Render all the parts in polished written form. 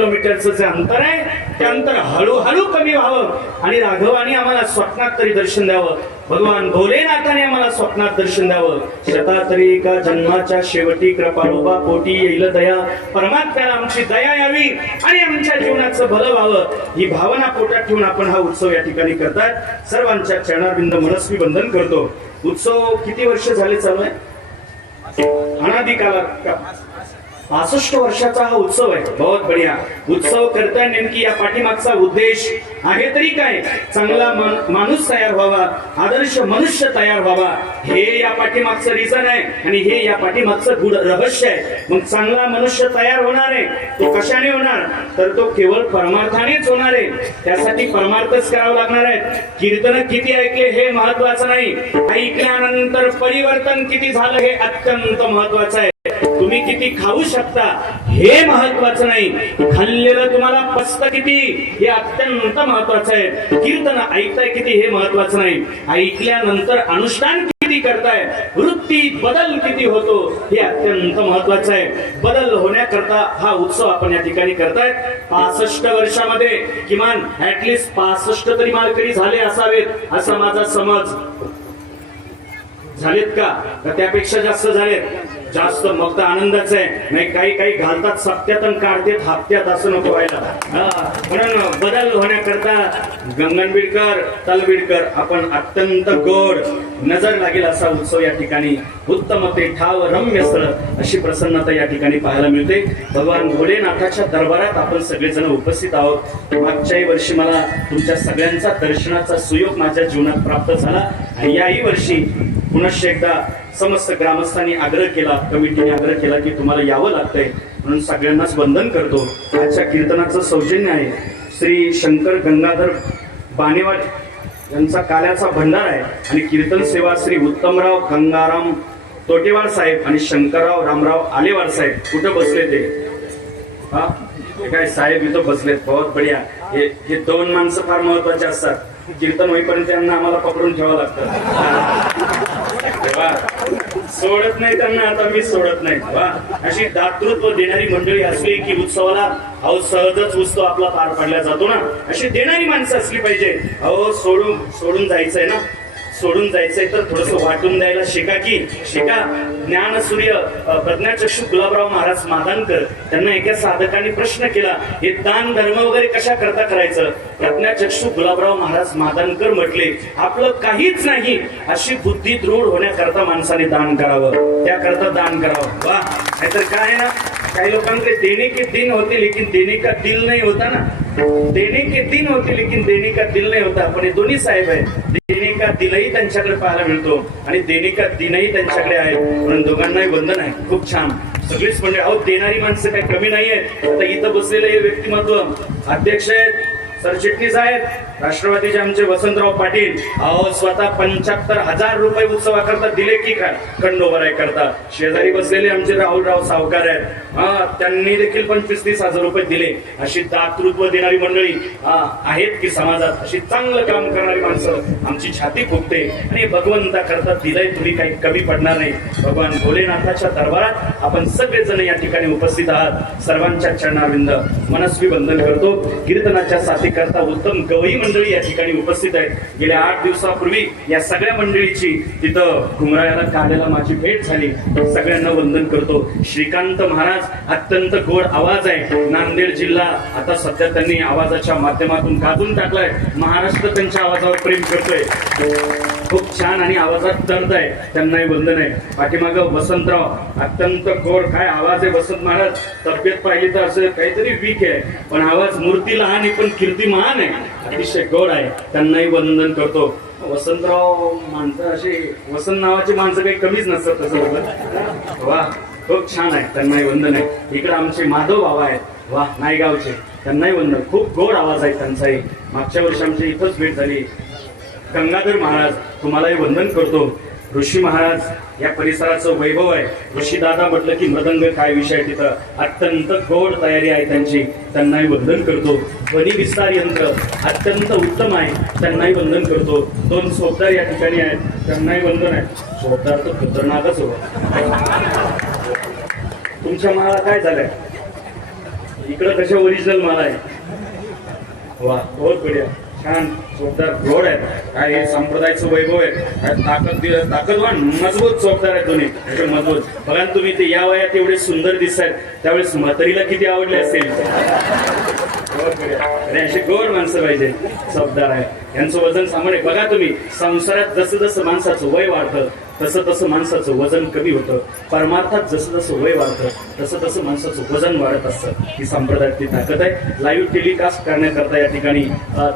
किलोमीटरचं जे अंतर आहे ते अंतर हळूहळू कमी व्हावं आणि राघवानी आम्हाला स्वप्नात तरी दर्शन द्यावं, भगवान भोलेनाथाने आम्हाला स्वप्नात दर्शन द्यावं. शतातरी का जन्माच्या शेवटी कृपाळोबा पोटी येईल दया, परमात्म्याला आमची दया यावी आणि आमच्या जीवनाचं भलं व्हावं ही भावना पोटात ठेवून आपण हा उत्सव या ठिकाणी करतात. सर्वांच्या चरणारविंद मनस्वी वंदन करतो. उत्सव किती वर्ष झाले चालू आहे? अनादी काळात 65 वर्षाचा हा उत्सव आहे. बहुत बढिया. उत्सव करताय नेमकी या पाठीमागचा उद्देश आहे तरी काय? चांगला माणूस तयार व्हावा, आदर्श मनुष्य तयार व्हावा, हे या पाठीमागचं रिझन आहे आणि हे या पाठीमागचं गूढ रहस्य आहे. मग चांगला मनुष्य तयार होणार आहे तो कशाने होणार? तर तो केवळ परमार्थानेच होणार आहे. त्यासाठी परमार्थच करावं लागणार आहे. कीर्तन किती ऐकले हे महत्वाचं नाही, ऐकल्यानंतर परिवर्तन किती झालं हे अत्यंत महत्वाचं आहे. तुम्ही किती खाऊ शकता हे महत्वाचं नाही, खाल्लेलं तुम्हाला पचतं किती हे अत्यंत महत्वाचं आहे. कीर्तन ऐकताय किती हे महत्वाचं नाही, ऐकल्यानंतर अनुष्ठान किती करताय, वृत्ती बदल किती होतो हे अत्यंत महत्वाचं आहे. बदल होण्याकरता हा उत्सव आपण या ठिकाणी करतायत. 65 वर्षामध्ये किमान ऍटलिस्ट 65 तरी मालकरी झाले असावेत असा माझा समज. झालेत का? त्यापेक्षा जास्त झालेत? जास्त. मग तर आनंदाच आहे. नाही काही काही घालतात सप्त्यात आणि काढतात हप्त्यात, असं नको व्हायला. म्हणून बदल होण्याकरता गंगनबीडकर तलबीडकर आपण अत्यंत गोड नजर लागेल असा उत्सव या ठिकाणी, उत्तम ते ठाव रम्य स्थळ अशी प्रसन्नता या ठिकाणी पाहायला मिळते. भगवान भोलेनाथाच्या दरबारात आपण सगळेजण उपस्थित आहोत. मागच्याही वर्षी मला तुमच्या सगळ्यांचा दर्शनाचा सुयोग माझ्या जीवनात प्राप्त झाला आणि याही वर्षी पुनश्च एकदा समस्त ग्रामस्थांनी आग्रह केला, कमिटीने आग्रह केला की तुम्हाला यावं लागतंय, म्हणून सगळ्यांनाच वंदन करतो. आजच्या कीर्तनाचं सौजन्य आहे श्री शंकर गंगाधर बानेवाड यांचा काल्याचा भंडार आहे आणि कीर्तन सेवा श्री उत्तमराव गंगाराम तोटेवाड साहेब आणि शंकरराव रामराव आलेवाड साहेब. कुठं बसले ते? हा काय साहेब इथं बसलेत. बहुत बढिया. हे दोन माणसं फार महत्वाचे असतात. कीर्तन होईपर्यंत त्यांना आम्हाला पकडून ठेवावं लागतं. सोडत नाही त्यांना, आता मी सोडत नाही. अशी दातृत्व देणारी मंडळी असली की उत्सवाला अहो सहजच उत्सव आपला पार पाडला जातो ना. अशी देणारी माणसं असली पाहिजे. अहो सोडून जायचंय ना, सोडून जायचंय तर थोडस वाटून द्यायला शिका की शिका. ज्ञानसूर्य प्रज्ञाचक्षु गुलाबराव महाराज मादानकर त्यांना एका साधकाने प्रश्न केला, हे दान धर्म वगैरे कशा करता करायचं? प्रज्ञाचक्षु गुलाबराव महाराज मादानकर म्हटले, आपलं काहीच नाही अशी बुद्धी दृढ होण्याकरता माणसाने दान करावं, त्याकरता दान करावं. वा. नाहीतर काय ना, काही लोकांकडे देणे के दिन होते लेकिन देणे का दिल नाही होता ना. देणे के दिन होते लेकिन देणे का दिल नाही होता. पण हे दोन्ही साहेब आहे. देणे का दिलही त्यांच्याकडे पाहायला मिळतो आणि देणे का दिनही त्यांच्याकडे आहे. म्हणून दोघांनाही वंदन आहे. खूप छान. सगळीच म्हणजे अहो देणारी माणसं काही कमी नाहीये. आता इथं बसलेले हे व्यक्तिमत्व अध्यक्ष आहेत सरचिटणीस आहेत राष्ट्रवादीचे आमचे वसंतराव पाटील. अहो स्वतः 75,000 रुपये उत्सवाकरता दिले की काय खंडोबराय करता. शेजारी बसलेले आमचे राहुलराव सावकार आहेत. त्यांनी देखील 25-30,000 रुपये दिले. अशी दातृत्व देणारी मंडळी आहेत की समाजात. अशी चांगलं काम करणारी माणसं आमची छाती फुगते आणि भगवंता करता दिलंय तुम्ही काही कमी पडणार नाही. भगवान भोलेनाथाच्या दरबारात आपण सगळेजण या ठिकाणी उपस्थित आहात. सर्वांच्या चरणारविंद मनस्वी वंदन करतो. कीर्तनाच्या साथी करता उत्तम गवई मंडळी या ठिकाणी उपस्थित आहेत. गेल्या 8 दिवसापूर्वी या सगळ्या मंडळीची तिथं घुमरायाला काल्याला माझी भेट झाली. सगळ्यांना वंदन करतो. श्रीकांत महाराज अत्यंत गोड आवाज आहे. नांदेड जिल्हा आता सध्या त्यांनी आवाजाच्या माध्यमातून गाजून टाकलाय. महाराष्ट्र त्यांच्या आवाजावर प्रेम करतोय. खूप छान आणि आवाजात दर्द आहे. त्यांनाही वंदन आहे. पाठीमाग वसंतराव अत्यंत गोड काय आवाज आहे. वसंत महाराज तब्येत पाहिली तर असं काहीतरी वीक आहे पण आवाज मूर्ती लहान आहे पण कीर्ती महान आहे. अतिशय गोड आहे. त्यांनाही वंदन करतो. वसंतराव माणसं अशी वसंत नावाची माणसं काही कमीच नसतात तसं. वा खूप छान आहे. त्यांनाही वंदन आहे. इकडे आमचे माधव बाबा आहेत. वा नायगावचे. त्यांनाही वंदन. खूप गोड आवाज आहे त्यांचाही. मागच्या वर्षी आमची इथंच भेट झाली. गंगाधर महाराज तुम्हालाही वंदन करतो. ऋषी महाराज या परिसराचं वैभव आहे. ऋषी दादा म्हटलं की मृदंग काय विषय तिथं. अत्यंत गोड तयारी आहे त्यांची. त्यांनाही वंदन करतो. ध्वनी विस्तार यंत्र अत्यंत उत्तम आहे. त्यांनाही वंदन करतो. 2 सोबदार या ठिकाणी आहेत. त्यांनाही वंदन आहे. सोबदार तर खतरनाकच हो. तुमच्या मनाला काय झालंय? इकडं कशा ओरिजिनल माल आहे. वा बहुत बढिया, छान चोपदार गोड आहेत. काय हे संप्रदायाचं वैभव आहे. काय ताकदवान मजबूत चोपदार आहे दोन्ही असे मजबूत. बघा ना तुम्ही ते या वयात एवढे सुंदर दिसतात, त्यावेळेस म्हातारीला किती आवडले असेल. आणि अशी गोड माणसं पाहिजे चोपदार आहे. यांचं वजन सामान्य. बघा तुम्ही संसारात जसं जसं माणसाचं वय वाढतं तसं तसं माणसाचं वजन कमी होतं. परमार्थात जसं जसं वय वाढतं तसं तसं माणसाचं वजन वाढत असतं. ही संप्रदायातली ताकद आहे. लाईव्ह टेलिकास्ट करण्याकरता या ठिकाणी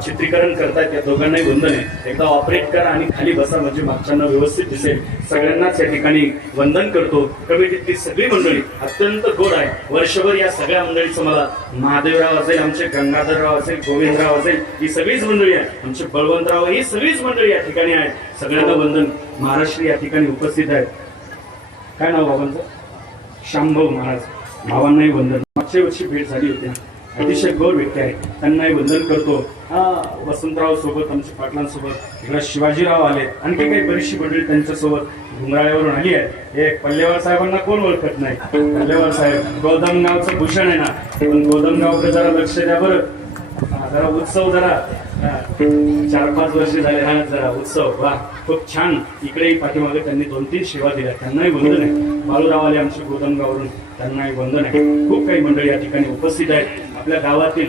चित्रीकरण करतायत. या दोघांनाही वंदन आहे. एकदा ऑपरेट करा आणि खाली बसा म्हणजे मागच्यांना व्यवस्थित दिसेल. सगळ्यांनाच या ठिकाणी वंदन करतो. कमिटीतली सगळी मंडळी अत्यंत गोड आहे. वर्षभर या सगळ्या मंडळीचं मला महादेवराव असेल, आमचे गंगाधरराव असेल, गोविंदराव असेल, ही सगळीच मंडळी आहे. आमचे बळवंतराव, ही सगळीच मंडळी या ठिकाणी आहेत. सगळ्यांना वंदन. महाराष्ट्र या ठिकाणी उपस्थित आहेत. काय नाव बाबांचं? शांभाऊ महाराज. भावांनाही वंदन. मागच्या वर्षी भेट झाली होती. अतिशय गौर व्यक्ती आहे, त्यांनाही वंदन करतो. वसंतराव सोबत, आमच्या पाटलांसोबत इकडे शिवाजीराव आले. आणखी काही बरीचशी मंडळी त्यांच्यासोबत घुमराळ्यावरून आली आहे. हे पल्लेवार साहेबांना कोण ओळखत नाही. पल्लेवार साहेब गोदमगावचं भूषण आहे ना, पण गोदमगावकडे जरा लक्ष द्या बरं. जरा उत्सव, जरा 4-5 वर्ष झाले हा जरा उत्सव. वा खूप छान. इकडेही पाठीमागे त्यांनी 2-3 सेवा दिल्या, त्यांनाही वंदन आहे. बाळूराव आले आमच्या गोदमगावरून, त्यांनाही वंदन आहे. खूप काही मंडळी या ठिकाणी उपस्थित आहेत. आपल्या गावातील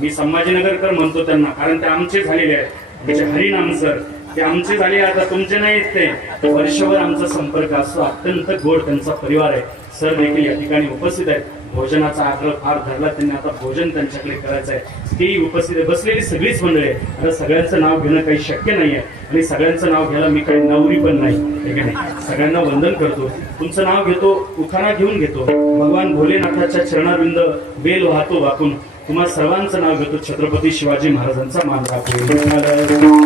मी संभाजीनगरकर म्हणतो त्यांना, कारण ते आमचे झालेले आहेत. आमचे हरिनाम सर ते आमचे झाले, आता तुमचे नाहीत. ते वर्षभर आमचा संपर्क असतो. अत्यंत गोड त्यांचा परिवार आहे. सर देखील या ठिकाणी उपस्थित आहेत. भोजनाचा आग्रह फार धरला त्यांनी, आता भोजन त्यांच्याकडे करायचं आहे. तेही उपस्थित आहे. बसलेली सगळीच मंडळी आहे. आता सगळ्यांचं नाव घेणं काही शक्य नाही आहे आणि सगळ्यांचं नाव घ्यायला मी काही नवरी पण नाही. ठीक आहे, सगळ्यांना वंदन करतो. तुमचं नाव घेतो, उखाणा घेऊन घेतो. भगवान भोलेनाथाच्या चरणारविंद बेल वाहतो वाकून तुम्हा सर्वांचं नाव घेतो. छत्रपती शिवाजी महाराजांचा मान राखतो.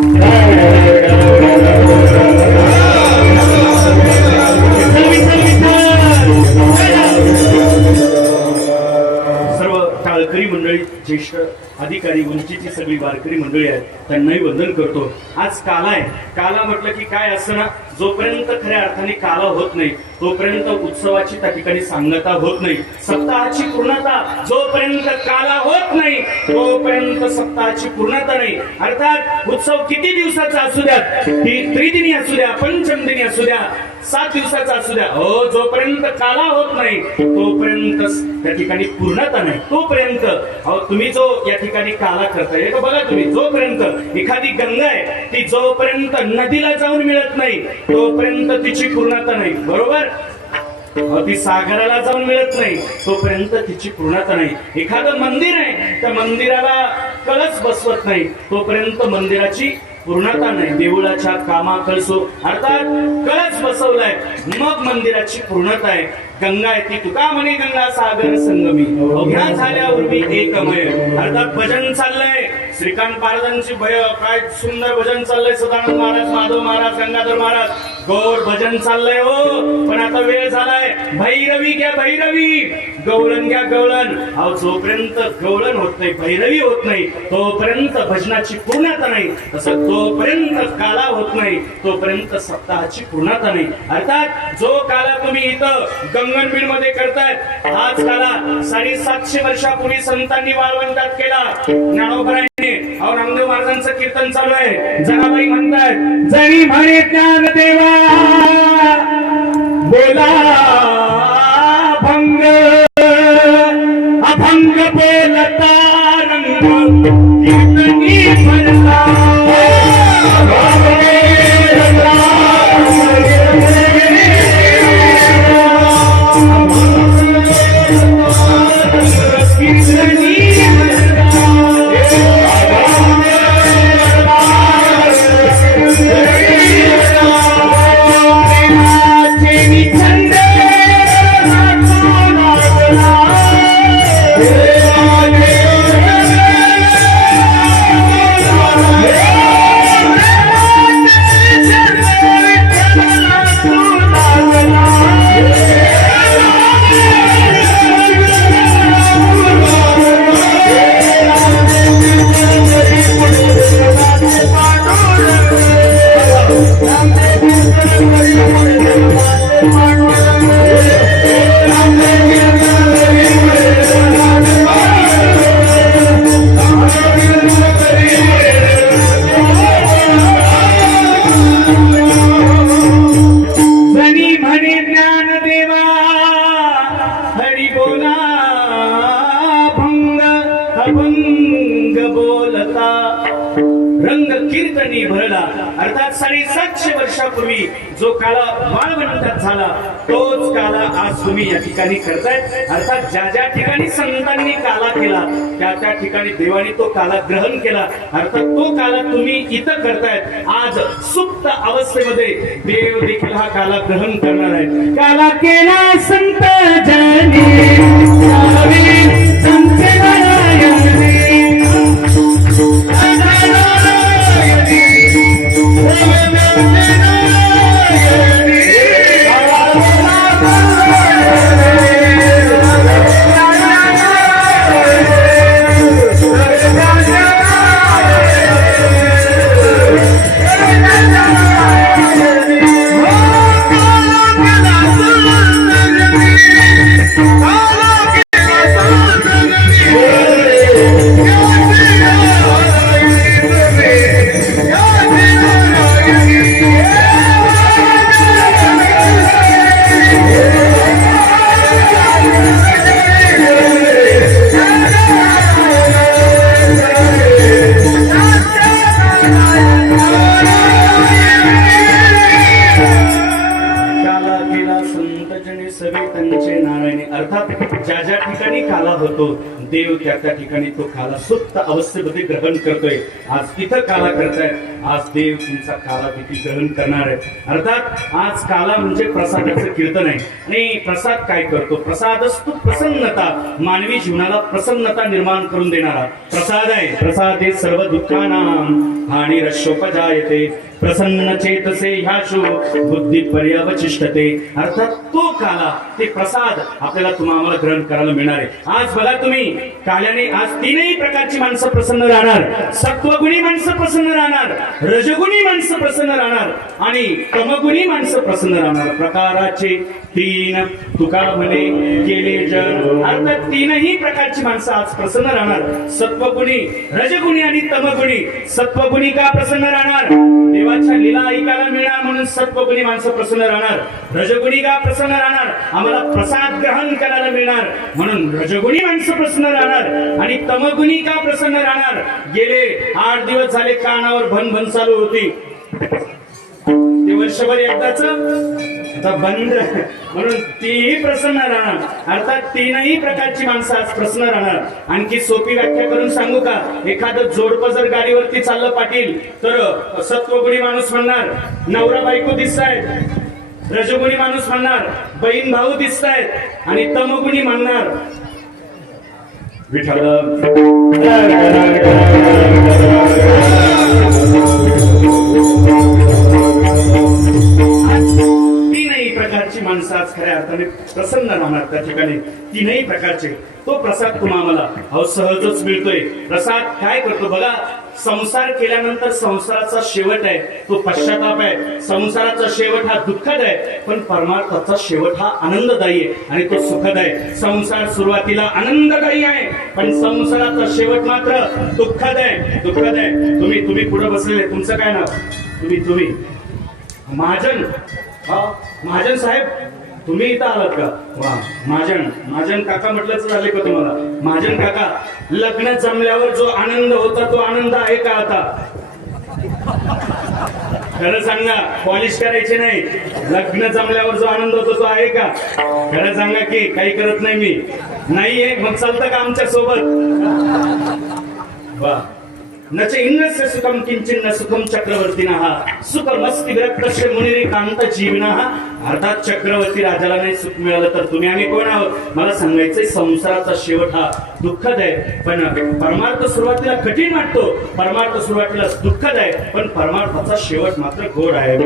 वारकरी मंडळी, ज्येष्ठ अधिकारी, उंचीची सगळी वारकरी मंडळी आहेत, त्यांनाही वंदन करतो. आज काला आहे. काला म्हटलं की काय असतं ना, जोपर्यंत खऱ्या अर्थाने काला होत नाही तोपर्यंत उत्सवाची त्या ठिकाणी सांगता होत नाही. सप्ताहाची पूर्णता जोपर्यंत काला होत नाही तोपर्यंत सप्ताहाची पूर्णता नाही. अर्थात उत्सव किती दिवसाचा असू द्या, ती त्रिदिनी असू द्या, पंचमदिनी असू द्या, 7 दिवसाचा असू द्या, हो जोपर्यंत काला होत नाही तोपर्यंत त्या ठिकाणी पूर्णता नाही. तोपर्यंत तुम्ही जो या ठिकाणी काला करताय, बघा तुम्ही, जोपर्यंत एखादी गंगा आहे ती जोपर्यंत नदीला जाऊन मिळत नाही तोपर्यंत तिची पूर्णता नाही. बरोबर? ती सागराला जाऊन मिळत नाही तोपर्यंत तिची पूर्णता नाही. एखादं मंदिर आहे, त्या मंदिराला कळस बसवत नाही तोपर्यंत मंदिराची पूर्णता नाही. देऊळाच्या कामा कळसो, अर्थात कळस बसवलाय मग मंदिराची पूर्णता आहे. गंगा आहे ती तुका म्हणे गंगा सागर संगमी, अवघ्या झाल्या उर्मी एकमय. अर्थात भजन चाललंय, श्रीकांत महाराजांची काय सुंदर भजन चाललंय. सदानंद महाराज, माधव महाराज, गंगाधर महाराज, गोड भजन चाललंय हो. पण आता वेळ झालाय, भैरवी घ्या भैरवी, गवळण घ्या गवळण. अहो जोपर्यंत गवळण होत नाही, भैरवी होत नाही तोपर्यंत भजनाची पूर्णता नाही. तसं जोपर्यंत काला होत नाही तोपर्यंत सप्ताहाची पूर्णता नाही. अर्थात जो काला तुम्ही इथं गंगनबीड मध्ये करतायत, हाच काला 750 वर्षापूर्वी संतांनी वाळवंटात केला. ज्ञानोबरायांनी, अहो नामदेव महाराजांचं कीर्तन चालू आहे. जनाबाई म्हणतात, जणी म्हणे ज्ञानदेवा बोला भंग, अभंग बोलता रंग कीर्तनी भरला. रंग कीर्तनी भरला. अर्थात 750 वर्षापूर्वी जो काला वाळवंटात झाला तोच काला आज तुम्ही या ठिकाणी करताय. अर्थात ज्या ज्या ठिकाणी संतांनी काला केला त्या त्या ठिकाणी देवाने तो काला ग्रहण केला. अर्थात तो काला तुम्ही इथं करतायत. आज सुप्त अवस्थेमध्ये देव देखील हा काला ग्रहण करणार आहे. काला केला संत जनी ज्या ज्या ठिकाणी काला होतो देव त्या त्या ठिकाणी तो काला सुप्त अवस्थेमध्ये ग्रहण करतोय. आज इथं काला करताय. आज देव तुमचा काला देखील ग्रहण करणार आहे. अर्थात आज काला म्हणजे प्रसादाचं कीर्तन आहे. आणि प्रसाद काय करतो? प्रसादस्तु प्रसन्नता, मानवी जीवनाला प्रसन्नता निर्माण करून देणारा प्रसाद आहे. प्रसादे सर्व दुःखानां हानिरशोपजायते प्रसन्न चेतसे ह्याशु बुद्धी पर्यवचिष्टते. अर्थात तो काला, ते प्रसाद आपल्याला तुम्हाला ग्रहण करायला मिळणार आहे. आज बघा तुम्ही काल्याने आज तीनही प्रकारची माणसं प्रसन्न राहणार. सत्वगुणी माणसं प्रसन्न राहणार, रजगुणी माणसं प्रसन्न राहणार आणि तमगुणी माणसं प्रसन्न राहणार. प्रकाराचे तीन तुका म्हणे केले जग. अर्थात तीनही प्रकारची माणसं आज प्रसन्न राहणार. सत्वगुणी, रजगुणी आणि तमगुणी. सत्वगुणी का प्रसन्न राहणार? देवाच्या लीला ऐकायला मिळणार म्हणून सत्वगुणी माणसं प्रसन्न राहणार. रजगुणी का प्रसन्न राहणार? आम्हाला प्रसाद ग्रहण करायला मिळणार म्हणून रजगुणी माणसं प्रसन्न राहणार. आणि तमगुणी का प्रसन्न राहणार? गेले 8 दिवस झाले कानावर भनभन चालू होती, ते वर्षभर एकदाच आता बंद म्हणून तीही प्रसन्न राहणार. अर्थात तीनही प्रकारची माणसं आज प्रसन्न राहणार. आणखी सोपी व्याख्या करून सांगू का? एखादं जोडपं जर गाडीवरती चाललं पाटील तर सत्वगुणी माणूस म्हणणार नवरा बायको दिसतायत, रजगुणी माणूस म्हणणार बहीण भाऊ दिसतायत आणि तमगुणी म्हणणार विठ्ठल. तीनही प्रकारची माणसं आज खऱ्या अर्थाने प्रसन्न राहणार. त्या ठिकाणी तीनही प्रकारचे तो प्रसाद तुम्हाला सहजच मिळतोय. प्रसाद काय करतो बघा? संसार केल्यानंतर संसाराचा शेवट आहे तो पश्चाताप आहे. संसाराचा शेवट हा दुःखद आहे पण परमार्थाचा शेवट हा आनंददायी आहे आणि तो सुखद आहे. संसार सुरुवातीला आनंददायी आहे पण संसाराचा शेवट मात्र दुःखद आहे. दुःखद आहे. तुम्ही पुढे बसलेले, तुमचं काय नाव? तुम्ही महाजन. महाजन साहेब तुम्ही इथं आलात का? वा, महाजन काका म्हटलंच झाले का तुम्हाला? महाजन काका, लग्न जमल्यावर जो आनंद होता तो आनंद आहे का आता? खरं सांगा, पॉलिश करायची नाही. लग्न जमल्यावर जो आनंद होतो तो आहे का? खरं सांगा की काही करत नाही मी. नाहीये मग चालतं का आमच्या सोबत? वा. नचे इंद्रस्य सुखम किंचिन्न सुखम चक्रवर्तीनः सुखमस्ति विरक्तस्य मुनिरेकांत जीवनः. अर्थात चक्रवर्ती राजाला नाही सुख मिळालं तर तुम्ही आम्ही कोण आहोत? मला सांगायचंय संसाराचा शेवट हा दुःखद आहे पण परमार्थ सुरुवातीला कठीण वाटतो. परमार्थ सुरुवातीला दुःखद आहे पण परमार्थाचा शेवट मात्र गोड आहे.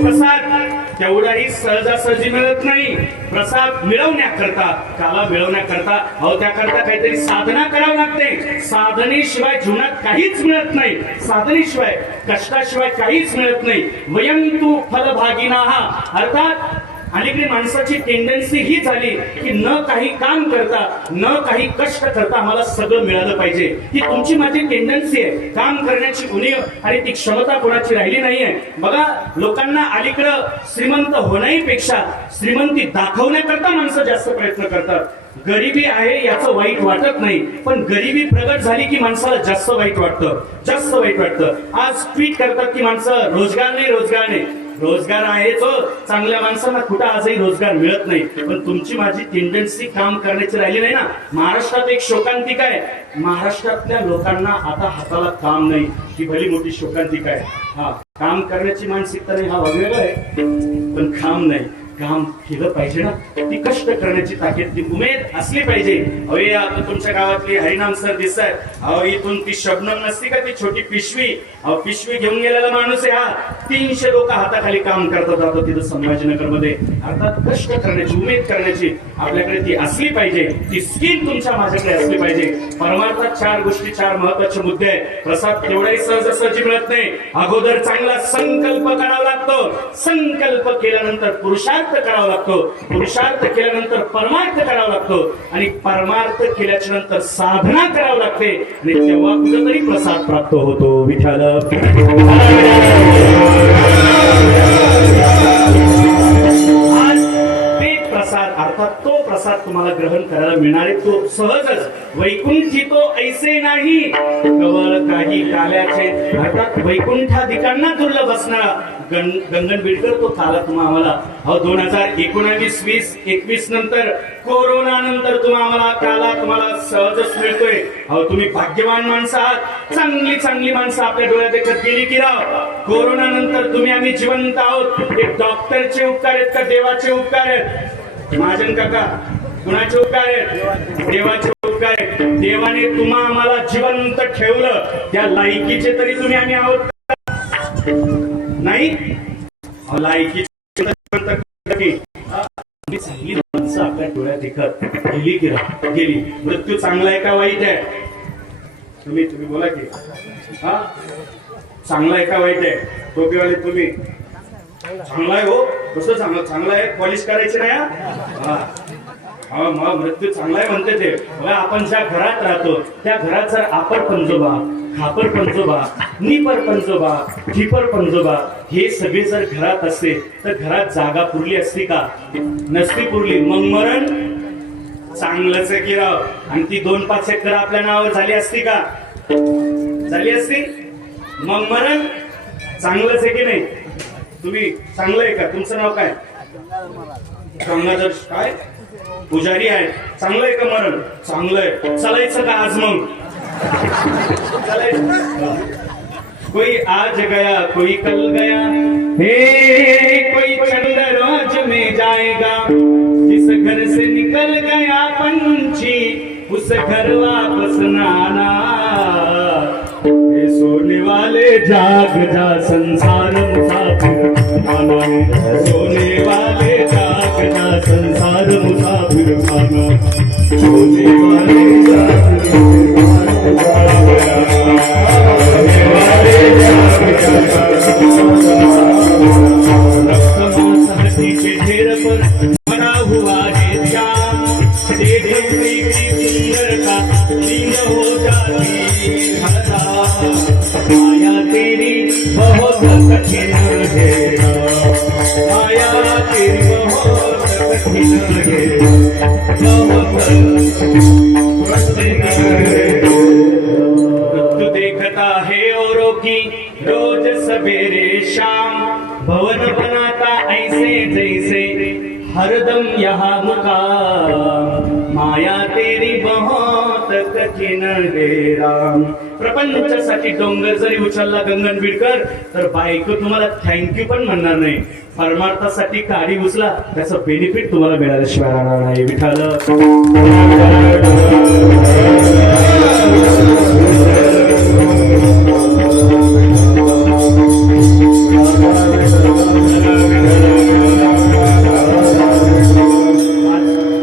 प्रसाद तेवढाही सहजासहजी मिळत नाही. प्रसाद मिळवण्याकरता, काला मिळवण्याकरता त्याकरता काहीतरी साधना करावी लागते. साधनेशिवाय जीवनात काहीच मिळत नाही. साधनेशिवाय, कष्टाशिवाय काहीच मिळत नाही. वयं तु फलभागिनाः. अर्थात अलीकडे माणसाची टेंडन्सी ही झाली की न काही काम करता, न काही कष्ट करता आम्हाला सगळं मिळालं पाहिजे. ही तुमची माझी टेंडन्सी आहे. काम करण्याची उणीव आणि ती क्षमता कोणाची राहिली नाहीये. बघा, लोकांना अलीकडं श्रीमंत होण्यापेक्षा श्रीमंती दाखवण्याकरता माणसं जास्त प्रयत्न करतात. गरिबी आहे याचं वाईट वाटत नाही, पण गरिबी प्रगट झाली की माणसाला जास्त वाईट वाटतं, जास्त वाईट वाटतं. आज ट्वीट करतात की माणसं रोजगार नाही, रोजगार नाही. रोजगार आहेच हो, चांगल्या माणसांना कुठं आजही रोजगार मिळत नाही. पण तुमची माझी टेंडन्सी काम करण्याची राहिली नाही ना. महाराष्ट्रात एक शोकांतिका आहे. महाराष्ट्रातल्या लोकांना आता हाताला काम नाही, ही भली मोठी शोकांतिका आहे. हा, काम करण्याची मानसिकता नाही, हा वेगळा आहे, पण काम नाही. काम केलं पाहिजे ना, ती कष्ट करण्याची ताकद, ती उमेद असली पाहिजे. अरे आता तुमच्या गावातली हरिनाम सर दिसतायत. अहो, इथून ती शबनम नसती का, ती छोटी पिशवी, अहो पिशवी घेऊन गेलेला माणूस आहे हा. 300 लोक हाताखाली काम करतात आता तिथं संभाजीनगर मध्ये. अर्थात कष्ट करण्याची, उमेद करण्याची आपल्याकडे ती असली पाहिजे. ती स्किल तुमच्या माझ्याकडे असली पाहिजे. परमार्थात 4 गोष्टी, 4 महत्वाचे मुद्दे आहेत. प्रसाद तेवढाही सहजासहजी मिळत नाही. अगोदर चांगला संकल्प करावा लागतो. संकल्प केल्यानंतर पुरुषार्थ करावा लागतो. पुरुषार्थ केल्यानंतर परमार्थ करावा लागतो. आणि परमार्थ केल्याच्या नंतर साधना करावी लागते. आणि तेव्हा कुठेतरी प्रसाद प्राप्त होतो. विठ्ठल प्रसाद, अर्थात तो प्रसाद तुम्हाला ग्रहण करायला मिळणार आहे. तो सहजच वैकुंठी, तो ऐसे नाही केवळ काही काल्याचे. अर्थात वैकुंठाधिकांना दुर्लभ असणारा गंगन बिडकर तो काला तुम्हा आम्हाला 2019, 20, 21 नंतर, कोरोना नंतर तुम्हा आम्हाला काला तुम्हाला सहजच मिळतोय. अहो, तुम्ही भाग्यवान माणसं आहात. चांगली चांगली माणसं आपल्या डोळ्यात देखत गेली की राव. कोरोना नंतर तुम्ही आम्ही जिवंत आहोत. हे डॉक्टरचे उपकार आहेत का देवाचे उपकार आहेत? महाजन काका, कुणाचे उपकार आहेत? देवाचे उपकार आहेत. देवाने तुम्हा आम्हाला जिवंत ठेवलं, त्या लायकीचे तरी तुम्ही आम्ही आहोत नाही? लायकीचे चांगली माणसं आपल्या डोळ्यात देखत गेली की गेली. मृत्यू चांगला आहे का वाईट आहे? तुम्ही बोला की. हा, चांगला आहे का वाईट आहे? टोपीवाले तुम्ही, चांगला आहे हो. कसं चांगलं आहे? पॉलिश करायची नाही. हा, मग मृत्यू चांगला आहे म्हणते ते. बघा, आपण ज्या घरात राहतो त्या घरात जर आपण पंजोबा, खापर पंजोबा, निपर पंजोबा, ठिपर पंजोबा हे सगळे जर घरात असते तर घरात जागा पुरली असती का? नसती पुरली. मग मरण चांगलंच आहे की राव. आणि ती 2-5 एकर आपल्या नावावर झाली असती का? झाली असती. मग मरण चांगलंच आहे की नाही? तुम्ही चांगलं आहे का? तुमचं नाव काय? गंगाधर काय? पुजारी आहे. चांगलं आहे का मरण? चांगलं आहे. चालायचं का आज मग? कोई आज गया, कोई कल गया, हे कोई चंद्र रोज में जाएगा. जिस घर से निकल गया पंछी उस घर वापस न आना. हे सोने वाले जाग जा, संसार मुसाफिर माना. सोने वाले जाग जा, संसार मुसाफिर माना. सोने वाले जाग के ढेर पर बना हुआ है श्याम. सुंदरता लीन हो जाती माया तेरी बहुत कठिन है. माया तेरी बहुत कठिन है, बहुत कठिन है. तू देखता है औरों की रोज सवेरे शाम. भवन बनाता ऐसे जैसे हरदम यहाँ मुकाम. माया तेरी बहुत कठिन है राम. प्रपंचासाठी डोंगर जरी उचलला गंगन बिडकर तर बायको तुम्हाला थँक्यू पण म्हणणार नाही. परमार्थासाठी काडी उचला, त्याचं बेनिफिट तुम्हाला मिळाल्याशिवाय राहणार नाही. विठाल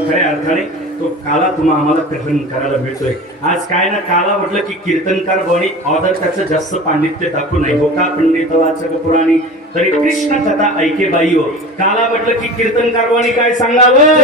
खऱ्या अर्थाने तो काला तुम्हाला ग्रहण करायला मिळतोय. आज काय ना काला म्हटलं की कीर्तनकार बणी ऑदर त्याचं जास्त पांडित्य दाखवू नये हो का पंडित वाचक पुराणी तरी कृष्ण कथा ऐके बाई हो. काला म्हटलं की कीर्तनकार बणी काय सांगावं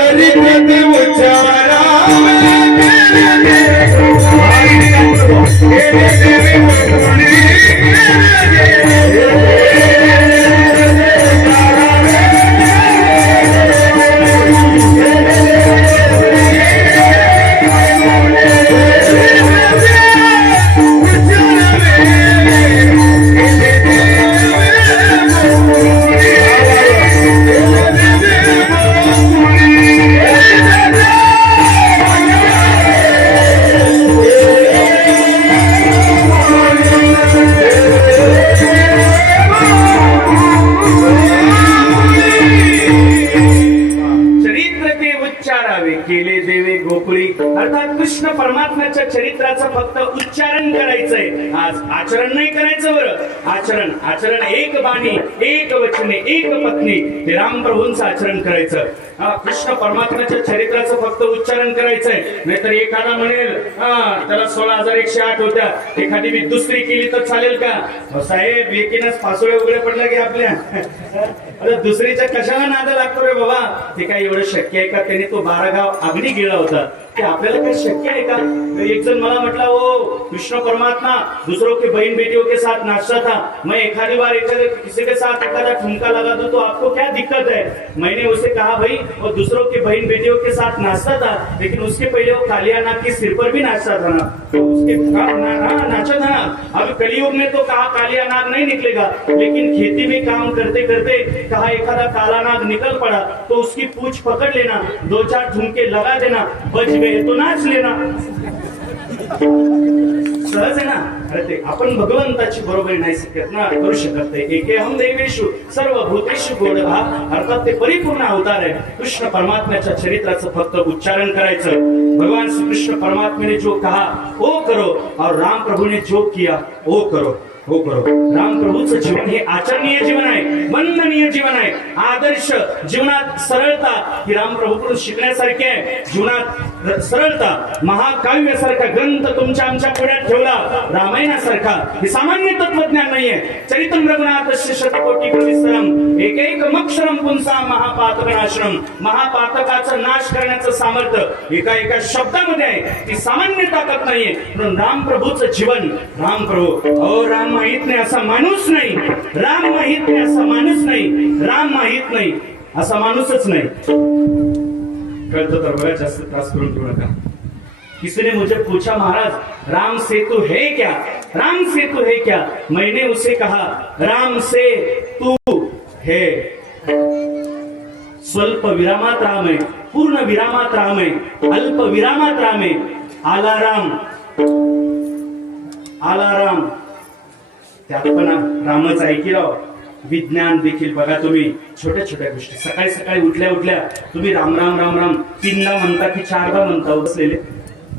केले देवे गोकुळी. अर्थात कृष्ण परमात्म्याच्या चरित्राचं फक्त उच्चारण करायचंय, आज आचरण नाही करायचं. बरं आचरण आचरण एक बाणी एक वचने एक पत्नी ते राम प्रभूंचं आचरण करायचं. कृष्ण परमात्म्याच्या चरित्राचं फक्त उच्चारण करायचंय. नाहीतर एखादा म्हणेल त्याला 16,108 होत्या, एखादी मी दुसरी केली तर चालेल का साहेब? एकीनच फासोळे उघडे पडलं की आपल्या दुसरीच्या कशाला नादा लागतो रे बाबा? ते काय एवढं शक्य आहे का? त्याने तो 12 गाव अग्नी गेला होता, ते आपल्याला काही शक्य आहे का? एक जण मला म्हटला ओ कृष्ण परमात्मा दूसरों के बहन बेटियों के साथ नाचता था, मैं एखादी बार किसी के साथ एखादा ठुमका लगा दूं तो आपको क्या दिक्कत है? मैंने उसे कहा भाई वो दूसरों के बहन बेटियों के साथ नाचता था, लेकिन उसके पहले वो कालिया नाग के सिर पर भी नाचता था ना, तो उसके नाचा था ना. अब कलयुग में तो कहा कालिया नाग नहीं निकलेगा, लेकिन खेती में काम करते करते कहा एखादा काला नाग निकल पड़ा तो उसकी पूंछ पकड़ लेना, 2-4 ठुमके लगा देना, बच गए तो नाच लेना. सहज आहे ना. अरे ते आपण भगवंताची बरोबरी नाही शिकत ना, करू शकत नाही. एके हम देवेशु सर्व भूतेषु गोडभा. अर्थात ते परिपूर्ण अवतार आहे. कृष्ण परमात्म्याच्या चरित्राचं फक्त उच्चारण करायचं. भगवान श्री कृष्ण परमात्मा ने जो कहा वो करो और राम प्रभु ने जो किया वो करो हो करो. राम प्रभूचं जीवन हे आचरणीय जीवन आहे, वंदनीय जीवन आहे. आदर्श जीवनात सरळता ही राम प्रभूकडून शिकण्यासारखी आहे. जीवनात सरळता महाकाव्यासारखा ग्रंथ तुमच्या आमच्या पुढ्यात ठेवला, रामायणासारखा. हे सामान्य तत्वज्ञान नाहीये. चरित्रम रघुनाथस्य शतकोटी परिसरम एकैकम अक्षरम पुंसा महापातकनाशनम. महापातकाचा नाश करण्याचं सामर्थ्य एका एका शब्दामध्ये आहे. ती सामान्य ताकद नाहीये. म्हणून राम प्रभूचं जीवन, राम प्रभू राम माहित नाही असा माणूस नाही, राम माहित नाही असा माणूस नाही, राम माहित नाही असा माणूसच नाही. कळतं तर बघा, जास्त त्रास करून घेऊ नका. किसी ने मुझे पूछा महाराज राम सेतु है क्या, राम सेतु है क्या? मैंने उसे कहा राम से तू है. स्वल्प विरामात राम है, पूर्ण विरामात राम है, अल्प विरामात राम है. आला राम, आला राम. त्यात पण रामच ऐकी राव. विज्ञान देखील बघा तुम्ही, छोट्या छोट्या गोष्टी. सकाळी सकाळी उठल्या उठल्या तुम्ही राम राम राम राम 3दा म्हणता की 4दा म्हणता? बसलेले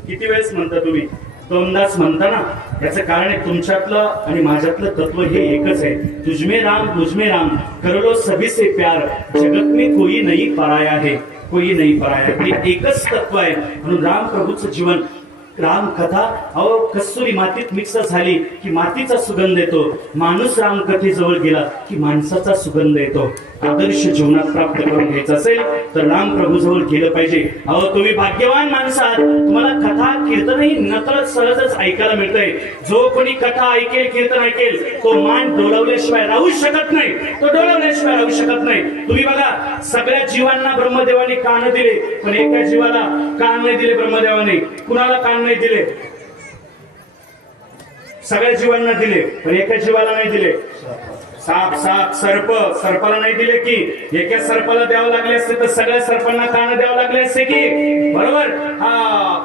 किती वेळेस म्हणता तुम्ही? 2दाच म्हणता ना. याचं कारण आहे तुमच्यातलं आणि माझ्यातलं तत्व हे एकच आहे. तुझमे राम कर लो सभी से प्यार, जगत में कोई नहीं पराया है, कोई नहीं पराया. हे एकच तत्व आहे. म्हणून राम प्रभूचं जीवन, राम कथा अहो कस्तुरी मातीत मिक्स झाली की मातीचा सुगंध येतो. माणूस राम कथेजवळ गेला की माणसाचा सुगंध येतो. आदर्श जीवनात प्राप्त करून घ्यायचं असेल तर राम प्रभू जवळ गेलं पाहिजे. अहो तुम्ही भाग्यवान माणसं आहात, तुम्हाला कथा कीर्तनही नकळत सहजच ऐकायला मिळतंय. जो कोणी कथा ऐकेल, कीर्तन ऐकेल, तो मान डोलावल्याशिवाय राहू शकत नाही, तो डोलावल्याशिवाय राहू शकत नाही. तुम्ही बघा, सगळ्या जीवांना ब्रह्मदेवाने कान दिले, पण एका जीवाला कान नाही दिले ब्रह्मदेवाने. कुणाला कान नाही दिले? सगळ्या जीवांना दिले, पण एका जीवाला नाही दिले. साप साप सर्प, सर्पाला नाही दिले की? एका सर्पाला द्यावं लागले असते तर सगळ्या सर्पांना कान द्यावं लागले असते की? बरोबर.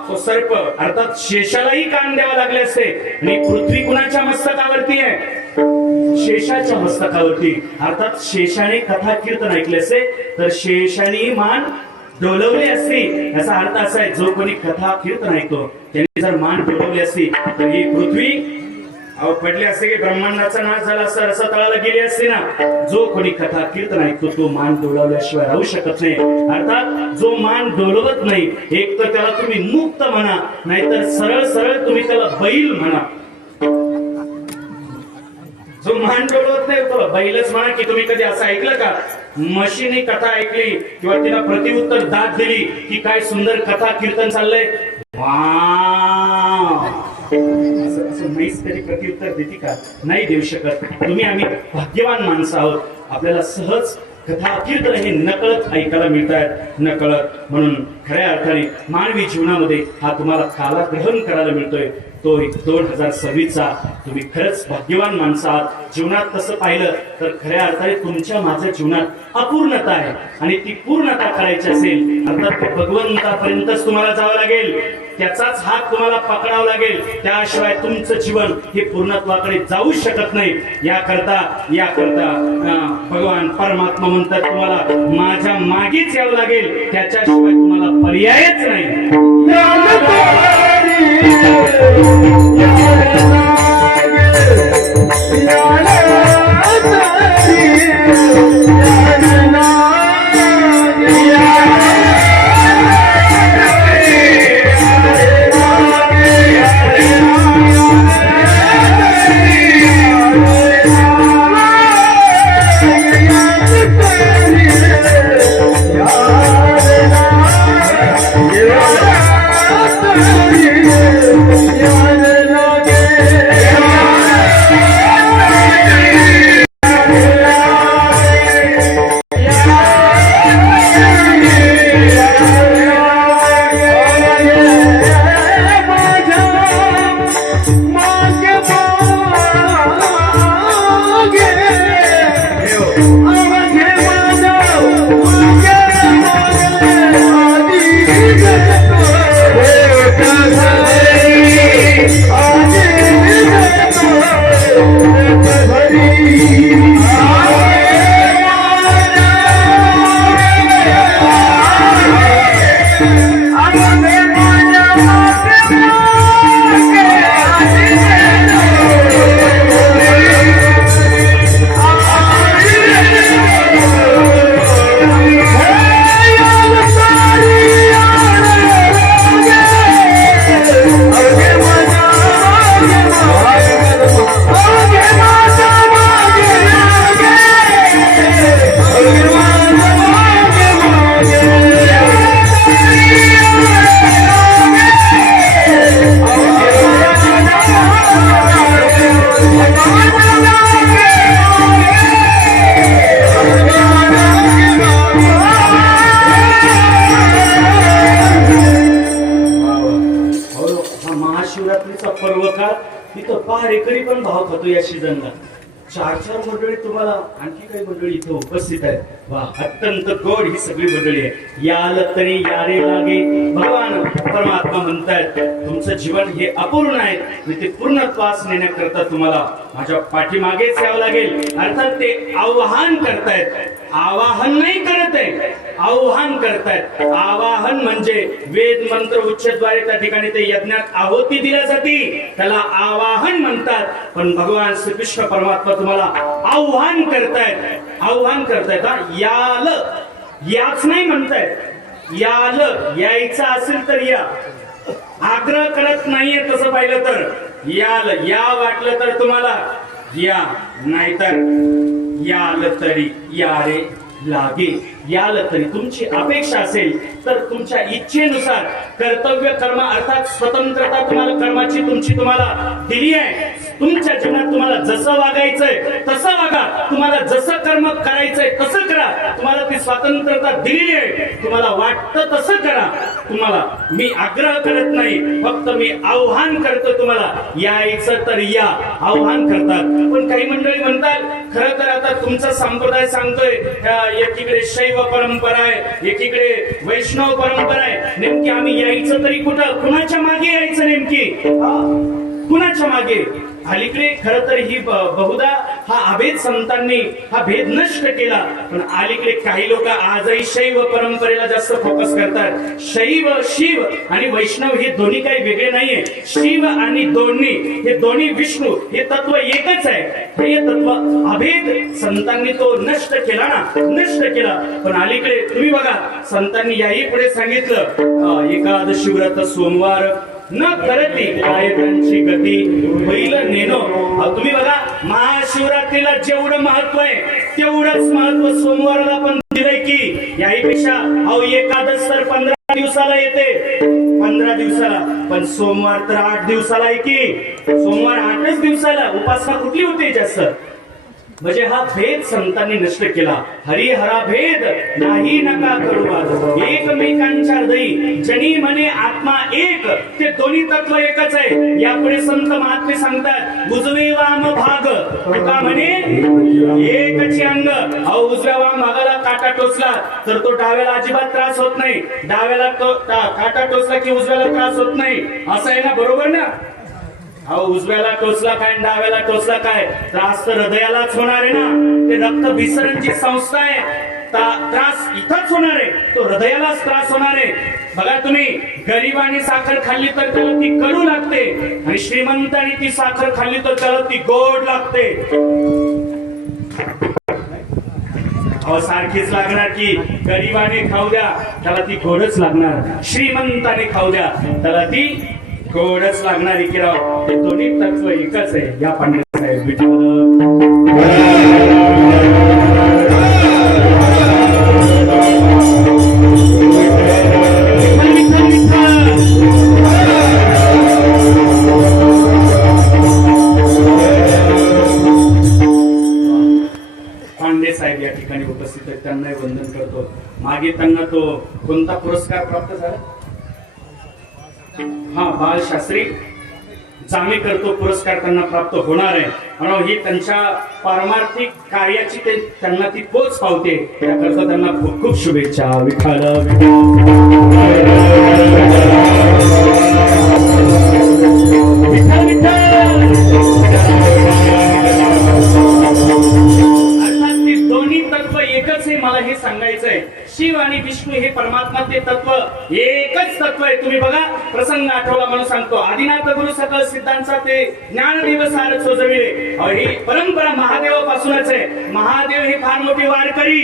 तो सर्प अर्थात शेषालाही कान द्यावं लागले असते. आणि पृथ्वी कुणाच्या मस्तकावरती आहे? शेषाच्या मस्तकावरती. अर्थात शेषाने कथा कीर्तन ऐकले असते तर शेषाने मान डोलवली असती. याचा अर्थ असा आहे, जो कोणी कथा कीर्तन ऐकतो त्याने जर मान डोलवली असती तर ही पृथ्वी अहो पडले असते की ब्रह्मांडाचा नाश झाला असता रसा तळाला गेली असते ना. जो कोणी कथा कीर्तन ऐकतो तो मान डोलावल्याशिवाय राहू शकत नाही. अर्थात जो मान डोलवत नाही, एक तर त्याला तुम्ही मुक्त म्हणा, नाहीतर सरळ सरळ तुम्ही त्याला बैल म्हणा. जो मान डोलवत नाही तो बैलच म्हणा. की तुम्ही कधी असं ऐकलं का, म्हशीने कथा ऐकली किंवा तिला प्रतिउत्तर दाद दिली की काय सुंदर कथा कीर्तन चाललंय, असं म्हैस कधी प्रतिउत्तर देते का? नाही देऊ शकत. तुम्ही आम्ही भाग्यवान माणसं आहोत, आपल्याला सहज कथा कीर्तन हे नकळत ऐकायला मिळतात, नकळत. म्हणून खऱ्या अर्थाने मानवी जीवनामध्ये हा तुम्हाला कालग्रहण करायला मिळतोय, तो 2026चा तुम्ही खरंच भाग्यवान माणसं आहात. जीवनात तसं पाहिलं तर खऱ्या अर्थाने तुमच्या माझ्या जीवनात अपूर्णता आहे आणि ती पूर्णता करायची असेल अर्थात ते भगवंतापर्यंतच तुम्हाला जावं लागेल, त्याचाच हात तुम्हाला पकडावा लागेल. त्याशिवाय तुमचं जीवन हे पूर्णत्वाकडे जाऊ शकत नाही. याकरता भगवान परमात्मा म्हणतात तुम्हाला माझ्या मागेच यावं लागेल, त्याच्याशिवाय तुम्हाला पर्यायच नाही. पहारेकरी पण भाव खातो या सीझनला. 4 मंडळी तुम्हाला आणखी काही मंडळी इथे उपस्थित आहेत. वा, अत्यंत गोड ही सगळी मंडळी आहे. याल तरी यारे लागे. भगवान परमात्मा म्हणतात तुमचं जीवन हे अपूर्ण आहे, ते पूर्णत्वास नेण्याकरता तुम्हाला माझ्या पाठीमागेच यावं लागेल. अर्थात ते आवाहन करतायत, आवाहन नाही करत आहे, आवाहन करतायत. आवाहन म्हणजे वेद मंत्र उच्चद्वारे त्या ठिकाणी ते यज्ञात आहुती दिल्या जाते, त्याला आवाहन म्हणतात. पण भगवान श्रीकृष्ण परमात्मा तुम्हाला आव्हान करतायत, आव्हान करतायत. याल, याच नाही म्हणतायत, याल, यायचं असेल तर या. आग्रह करत नाहीये तसं पाहिलं तर. याल, या वाटलं तर तुम्हाला या, नाहीतर याल तरी या रे लागे. याल तरी तुमची अपेक्षा असेल तर तुमच्या इच्छेनुसार कर्तव्य कर्म अर्थात स्वतंत्रता तुम्हाला कर्माची तुमची तुम्हाला दिली आहे. तुमच्या जीवनात तुम्हाला जसं वागायचंय तसं वागा, तुम्हाला जसं कर्म करायचंय तसं करा. तुम्हाला ती स्वतंत्रता दिलेली आहे, तुम्हाला वाटतं तसं करा. तुम्हाला मी आग्रह करत नाही, फक्त मी आव्हान करतो तुम्हाला यायचं तर या. आव्हान करतात. पण काही मंडळी म्हणतात खरं तर आता तुमचा संप्रदाय सांगतोय एकीकडे शैव परंपरा आहे, एकीकडे वैष्णव परंपरा आहे, नेमकी आम्ही यायचं तरी कुठं, कुणाच्या मागे यायचं नेमकी, कुणाच्या मागे? अलीकडे खरं तर ही बहुधा हा अभेद संतांनी हा भेद नष्ट केला. पण अलीकडे काही लोक आजही शैव परंपरेला जास्त फोकस करतात. शैव, शिव आणि वैष्णव हे दोन्ही काही वेगळे नाहीये. शिव आणि दोन्ही हे दोन्ही विष्णू हे तत्व एकच आहे. हे तत्व अभेद संतांनी तो नष्ट केला ना, नष्ट केला. पण अलीकडे तुम्ही बघा संतांनी याही पुढे सांगितलं एकादशी व्रत सोमवार न करती गायकांची गती होईल नेनो. तुम्ही बघा महाशिवरात्रीला जेवढं महत्व आहे तेवढंच महत्व सोमवाराला पण दिलंय की. याहीपेक्षा एकादश तर 15 दिवसाला येते, 15 दिवसाला, पण सोमवार तर 8 दिवसाला आहे की. सोमवार 8च दिवसाला उपासना कुठली होते जास्त. म्हणजे हा भेद संतांनी नष्ट केला. हरिहरा भेद नाही नका करू एकमेकांच्या हृदयी जनी म्हणे आत्मा एक. ते दोन्ही तत्व एकच आहे. यापुढे संत महात्मे सांगतात उजवे वाम भाग का म्हणे एकची अंग. उजव्या वाम भागाला काटा टोचला तर तो डाव्याला अजिबात त्रास होत नाही. डाव्याला काटा टोचला की उजव्याला त्रास होत नाही. असं आहे ना, बरोबर ना. उजव्याला टोचला काय डाव्याला टोचला काय त्रास तर हृदयालाच होणार आहे ना. ते रक्त विसरणची संस्था आहे. त्रास इथंच होणार आहे, तो हृदयालाच त्रास होणार आहे. बघा तुम्ही गरिबाने साखर खाल्ली तर त्याला ती कडू लागते आणि श्रीमंताने ती साखर खाल्ली तर त्याला ती गोड लागते. सारखीच लागणार की गरिबाने खाऊ द्या त्याला ती गोडच लागणार, श्रीमंताने खाऊ द्या त्याला ती गोडच लागणारी की राव. ते दोन्ही तत्व एकच आहे. या पंडित साहेब पांडे साहेब या ठिकाणी उपस्थित आहेत. त्यांनाही वंदन करतो. मागे त्यांना तो कोणता पुरस्कार प्राप्त झाला. बालशास्त्री जांभेकर तो पुरस्कार त्यांना प्राप्त होणार आहे. म्हणून ही त्यांच्या पारमार्थिक कार्याची त्यांना ती पोच पावते. त्याकरता त्यांना खूप खूप शुभेच्छा. विठ्ठल दोन्ही तत्व एकच आहे. मला हे सांगायचंय शिव आणि विष्णू हे परमात्मा ते तत्व एकच तत्व आहे. तुम्ही बघा प्रसंग आठवला म्हणून सांगतो. आदिनाथ गुरु सकल सिद्धांचा ते ज्ञानदेव सार सोजविले. ही परंपरा महादेवापासूनच आहे. महादेव हे फार मोठे वारकरी,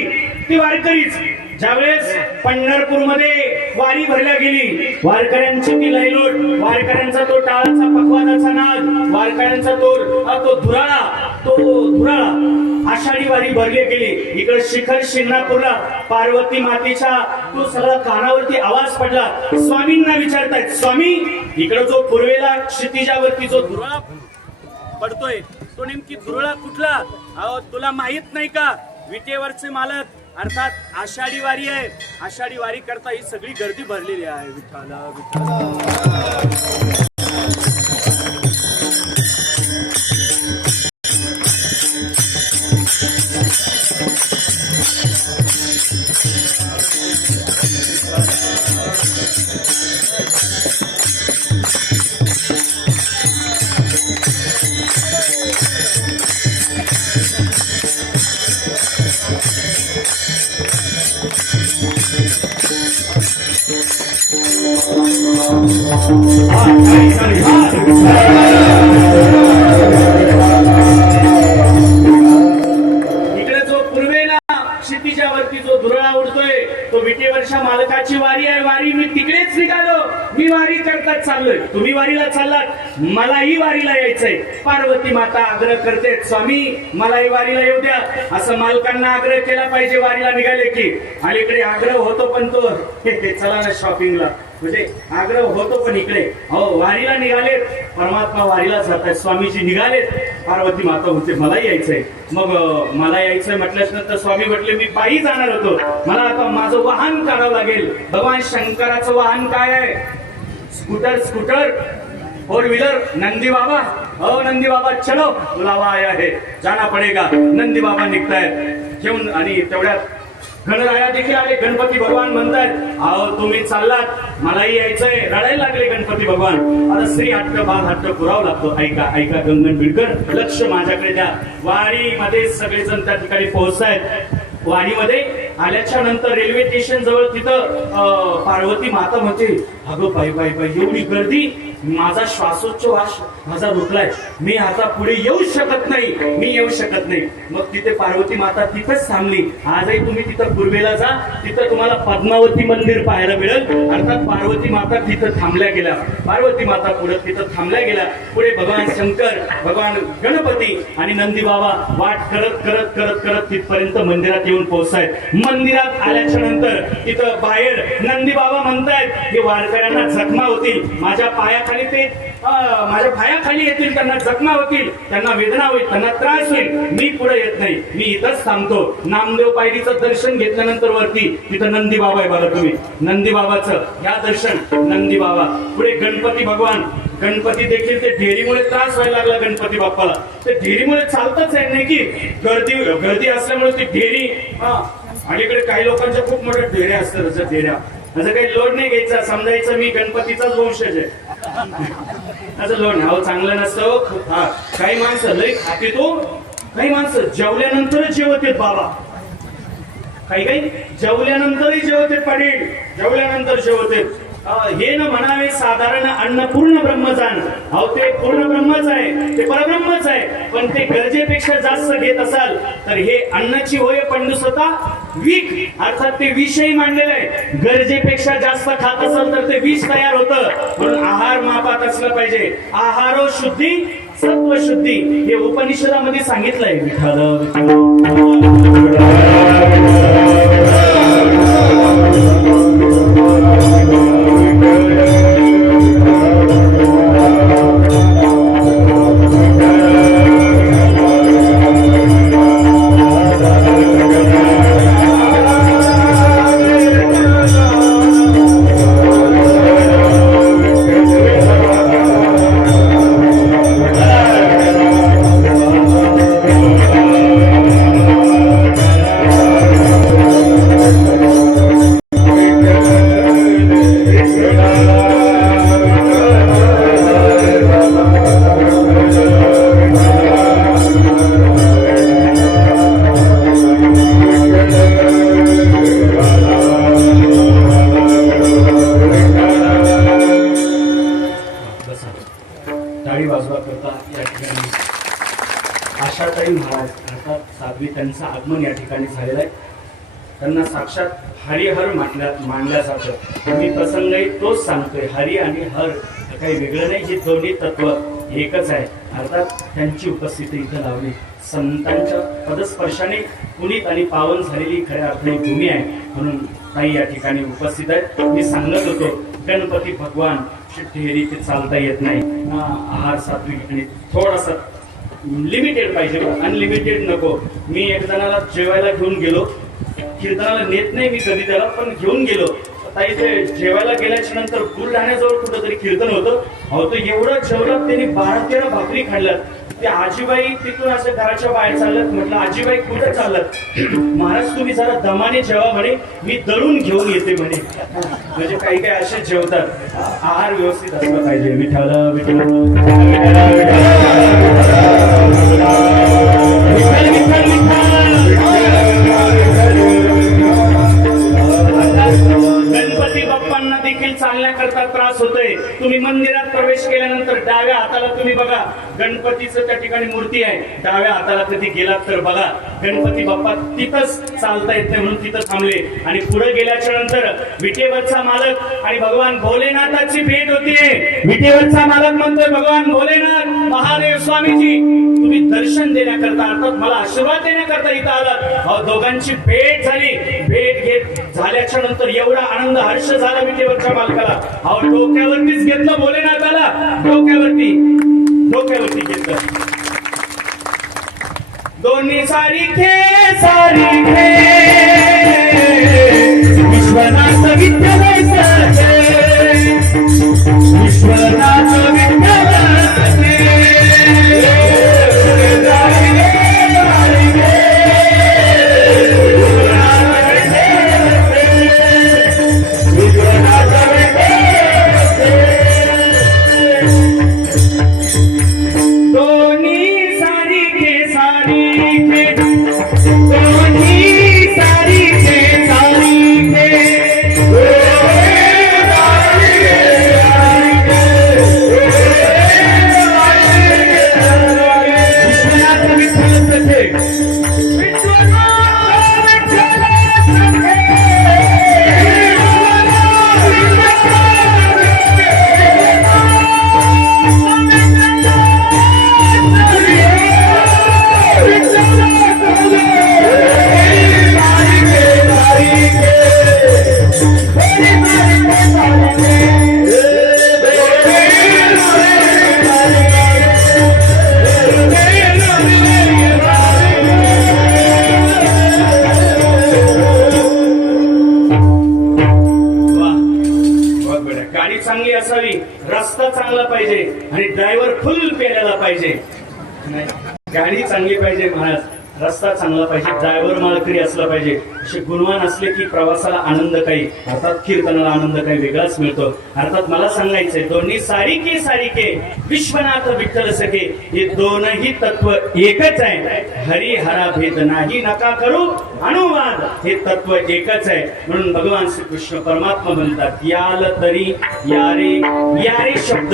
ती वारकरीच. ज्यावेळेस पंढरपूरमध्ये वारी भरल्या गेली, वारकऱ्यांची ती लयलोट, वारकऱ्यांचा तो टाळाचा पखवादाचा नाद, वारकऱ्यांचा तो धुराळा आषाढी वारी भरली गेली. इकडे शिखर शिंगणापूरला पार्वती मातेच्या तो सगळा कानावरती आवाज पडला. स्वामींना विचारतायत स्वामी इकडे जो पूर्वेला क्षितिजावरती जो धुराळा पडतोय तो नेमकी धुराळा कुठला. तुला माहित नाही का. विटेवरचे मालक अर्थात आषाढी वारी आहे. आषाढी वारी करता ही सगळी गर्दी भरलेली आहे. विठ्ठला विठ्ठला इकडे जो पूर्वेला क्षितिजावरती जो धुरळा उडतोय तो विटेवरच्या मालकाची वारी आहे. वारी मी तिकडेच निघालो. मी वारी करतात चाललोय. तुम्ही वारीला चाललात, मलाही वारीला यायचंय. पार्वती माता आग्रह करते स्वामी मलाही वारीला येऊ द्या. असं मालकांना आग्रह केला पाहिजे वारीला निघाले की. अलीकडे आग्रह होतो पण तो चला ना शॉपिंगला, म्हणजे आग्रह होतो पण इकडे वारीला निघाले. परमात्मा वारीला जातात. स्वामीजी निघालेत. पार्वती माता होते मला यायचंय. मग मला यायचंय म्हटल्यानंतर स्वामी म्हटले मी पायी जाणार होतो, मला आता माझं वाहन काढावं लागेल. भगवान शंकराचं वाहन काय आहे. Scooter four wheeler. नंदी बाबा नंदी बाबा चलो बुलावा आया है जाना पडेगा. नंदी बाबा निघतायत घेऊन आणि तेवढ्यात गणराया देखील आले. गणपती भगवान म्हणतायत अहो तुम्ही चाललात मलाही यायचंय. रडायला लागले गणपती भगवान. आता स्त्री हट्ट बाल हट्ट पुरावा लागतो. ऐका ऐका गंगन बिडकर लक्ष माझ्याकडे द्या. वाडीमध्ये सगळेजण त्या ठिकाणी पोहोचतायत. वाडीमध्ये आल्याच्या नंतर रेल्वे स्टेशन जवळ तिथं पार्वती माता म्हणते अगं बाई बाई बाई एवढी गर्दी माझा श्वासोच्छवास माझा रोखलाय. मी आता पुढे येऊ शकत नाही. मी येऊ शकत नाही. मग तिथे पार्वती माता तिथेच थांबली. आजही तुम्ही तिथं पूर्वेला जा. तिथं तुम्हाला पद्मावती मंदिर पाहायला मिळेल. अर्थात पार्वती माता तिथं थांबल्या गेल्या. पार्वती माता पुढे तिथं थांबल्या गेल्या. पुढे भगवान शंकर भगवान गणपती आणि नंदी बाबा वाट करत करत करत करत तिथपर्यंत मंदिरात येऊन पोहोचतायत. मंदिरात आल्याच्या नंतर तिथं बाहेर नंदी बाबा म्हणतायत की वारकऱ्यांना जखमा होतील. माझ्या पायाखाली ते माझ्या पायाखाली येतील. त्यांना जखमा होतील. त्यांना वेदना होईल. त्यांना त्रास होईल. मी पुढे येत नाही. मी इथंच थांबतो. नामदेव पायरीचं दर्शन घेतल्यानंतर वरती तिथं नंदी बाबा आहे बघा तुम्ही. नंदी बाबाचं या दर्शन. नंदी बाबा पुढे गणपती भगवान. गणपती देखील ते ढेरीमुळे त्रास व्हायला लागला गणपती बाप्पाला. ते ढेरीमुळे चालतच आहे नाही की गर्दी असल्यामुळे ती ढेरी अलीकडे काही लोकांच्या खूप मोठ्या ढेऱ्या असतात. असं ढेऱ्या असं काही लोड नाही घ्यायचा. समजायचं मी गणपतीचाच वंशज आहे असं लोड नाही. चांगलं नसतं. काही माणसं लई खाते तो. काही माणसं जेवल्यानंतरच जेवत आहेत बाबा. काही काही जेवल्यानंतरही जेवत आहेत पाटील. जेवल्यानंतर जेवत आहेत. हे न म्हणावे साधारण अन्न पूर्ण ब्रह्मजान. अहो ते पूर्ण ब्रह्मच आहे. ते परब्रह्मच आहे. पण ते गरजेपेक्षा जास्त घेत असाल तर हे अन्नाची होय पंडुसता विष. अर्थात ते विषही मांडलेलं आहे. गरजेपेक्षा जास्त खात असाल तर ते विष तयार होतं. म्हणून आहार मापात असलं पाहिजे. आहारो शुद्धी सत्व शुद्धी हे उपनिषदामध्ये सांगितलंय. आशाताई महाराज अर्थात साध्वी त्यांचं आगमन या ठिकाणी झालेलं आहे. त्यांना साक्षात हरिहर मानल्या जातं. मी प्रसंगही तोच सांगतोय. हरी आणि हर काही वेगळं नाही. हे दोन्ही तत्व एकच आहे. अर्थात त्यांची उपस्थिती इथं लावली. संतांच्या पदस्पर्शाने पुनीत आणि पावन झालेली खऱ्या अर्थाने भूमी आहे. म्हणून ताई या ठिकाणी उपस्थित आहेत. मी सांगत होतो गणपती भगवान ढेरी ते चालता येत नाही. आहार सात्विक आणि थोडासा लिमिटेड पाहिजे. अनलिमिटेड नको. मी एक जणाला जेवायला घेऊन गेलो. कीर्तनाला नेत नाही मी कधी त्याला, पण घेऊन गेलो. ताई ते जेवायला गेल्याच्या नंतर बुलढाण्याजवळ कुठं तरी कीर्तन होतं. अहो तो एवढं जेवलं त्यांनी 12-13 भाकरी खाल्ल्यात. ते आजीबाई तिथून असं घराच्या बाहेर चालत. म्हटलं आजीबाई कुठे चालत? महाराज तुम्ही जरा दमाने जेवा म्हणे. मी दळून घेऊन येते म्हणे. म्हणजे काही काही असे जेवतात. आहार व्यवस्थित असला पाहिजे. विठ्ठल गणपती बाप्पांना देखील चालण्याकरता त्रास होतोय. तुम्ही मंदिरात प्रवेश केल्यानंतर डाव्या हाताला तुम्ही बघा गणपतीचं त्या ठिकाणी मूर्ती आहे. डाव्या हाताला कधी गेलात तर बघा गणपती बाप्पा तिथंच चालता येत नाही म्हणून तिथं थांबले. आणि पुढे गेल्याच्या नंतर विटेवरचा मालक आणि भगवान भोलेनाथाची भेट होतीये. विटेवरचा मालक म्हणतोय भगवान भोलेनाथ महादेव स्वामीजी तुम्ही दर्शन देण्याकरता अर्थात मला आशीर्वाद देण्याकरता इथं आलात. दोघांची भेट झाली. भेट घेत झाल्याच्या नंतर एवढा आनंद हर्ष झाला विटेवरच्या मालकाला. डोक्यावरतीच घेतलं भोलेनाथाला. डोक्यावरती घेतलं. दोन्ही सारिखे विश्वनाथ विठ्ठल विश्वनाथ विठ्ठल पाहिजे नाही, गाडी चांगली पाहिजे महाराज, रस्ता चांगला पाहिजे, ड्रायव्हर मालकरी असला पाहिजे, असे गुणवान असले की प्रवासाला आनंद काही, अर्थात कीर्तनाला आनंद काही वेगळाच मिळतो. अर्थात मला सांगायचंय दोन्ही सारिके सारिके विश्वनाथ विठ्ठल सखे, हे दोनही तत्व एकच आहे. हरी हरा भेद नाही नका करू अनुवाद, हे तत्व एकच आहे. म्हणून भगवान श्रीकृष्ण परमात्मा म्हणतात याल तरी यारे. यारे शब्द,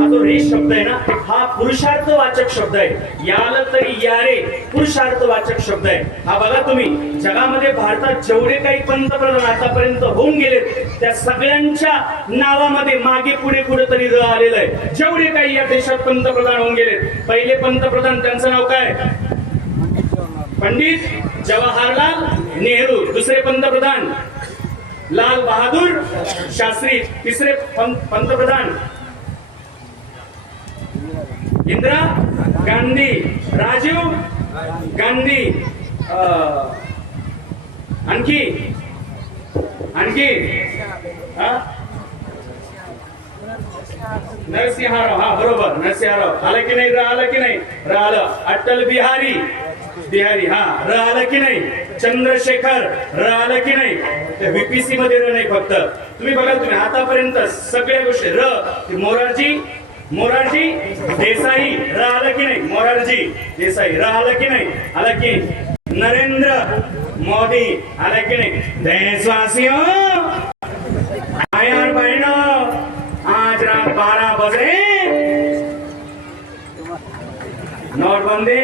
हा जो रे शब्द आहे ना, हा पुरुषार्थवाचक शब्द आहे. याल तरी यारे पुरुषार्थवाचक शब्द आहे. हा बघा तुम्ही, जगामध्ये भारतात जेवढे काही पंतप्रधान आतापर्यंत होऊन गेले त्या सगळ्यांच्या नावामध्ये मागे पुढे कुठेतरी र आलेलं आहे. जेवढे काही या देशात पंतप्रधान होऊन गेले, पहिले पंतप्रधान त्यांचं नाव काय? पंडित जवाहरलाल नेहरू. दुसरे पंतप्रधान लाल बहादूर शास्त्री. तिसरे पंतप्रधान इंदिरा गांधी, राजीव गांधी. आणखी नरसिंहराव. हा बरोबर, नरसिंहराव. आलं की नाही? राहिलं की नाही? राहिलं. अटल बिहारी हा राहिलं की नाही? चंद्रशेखर राहिलं की नाही? VPC मध्ये र नाही फक्त. तुम्ही बघा, तुम्ही आतापर्यंत सगळ्या गोष्टी र. मोरारजी देसाई राहिलं की नाही? मोरारजी देसाई राहिलं की नाही? आलं की? नरेंद्र मोदी आलं की नाही? देशवासियों आया बहनों, आज रात 12 बजे नोटबंदी.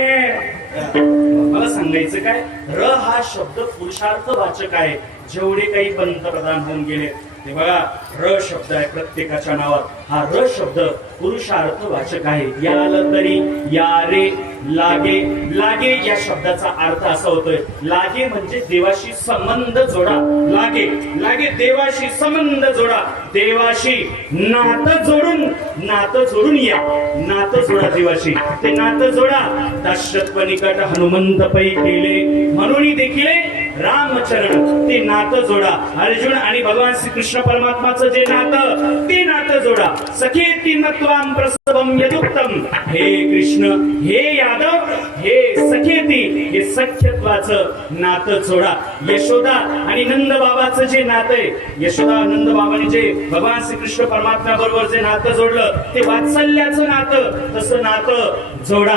मला सांगायचं काय, र हा शब्द पुरुषार्थवाचक आहे. जेवढे काही पंतप्रधान होऊन गेले ते बघा, र शब्द आहे प्रत्येकाच्या नावात. हा र शब्द पुरुषार्थवाचक आहे. याल तरी यारे लागे. लागे या शब्दाचा अर्थ असा होतोय, लागे म्हणजे देवाशी संबंध जोडा. लागे देवाशी संबंध जोडा, देवाशी नातं जोडून या. नातं जोडा देवाशी, ते नातं जोडा. दशरथ निकट हनुमंत पै केले, म्हणून देखील रामचरण. ते नातं जोडा. अर्जुन आणि भगवान श्रीकृष्ण परमात्माचं जे नातं, ते नातं जोडा. सखेती नत्वाम प्रसवम यदुक्तम. हे कृष्ण, हे यादव, हे सखेती, हे सख्यत्वाचं नातं जोडा. यशोदा आणि नंद बाबाचं जे नातं आहे, यशोदा नंद बाबाने जे भगवान श्रीकृष्ण परमात्मा बरोबर जे नातं जोडलं, ते वात्सल्याचं नातं. तसं नातं जोडा.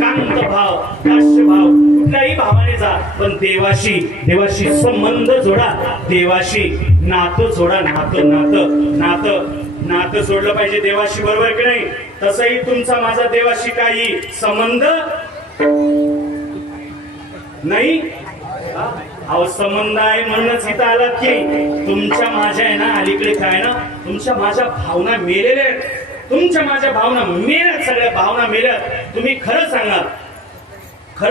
कांत भाव, दास्य भाव, कुठल्याही भावाने जा, पण देवाशी संबंध जोडा. देवाशी नातं जोडा. नातं जोडलं पाहिजे देवाशी, बरोबर की नाही? तसंही तुमचा माझा देवाशी काही संबंध नाही. अहो संबंध आहे म्हणूनच इथं आलात की तुमच्या माझ्या आहे ना, अलीकडे काय ना, तुमच्या माझ्या भावना मेलेल्या आहेत. तुमच्या माझ्या भावना मेल्यात, सगळ्या भावना मेल्यात. तुम्ही खरं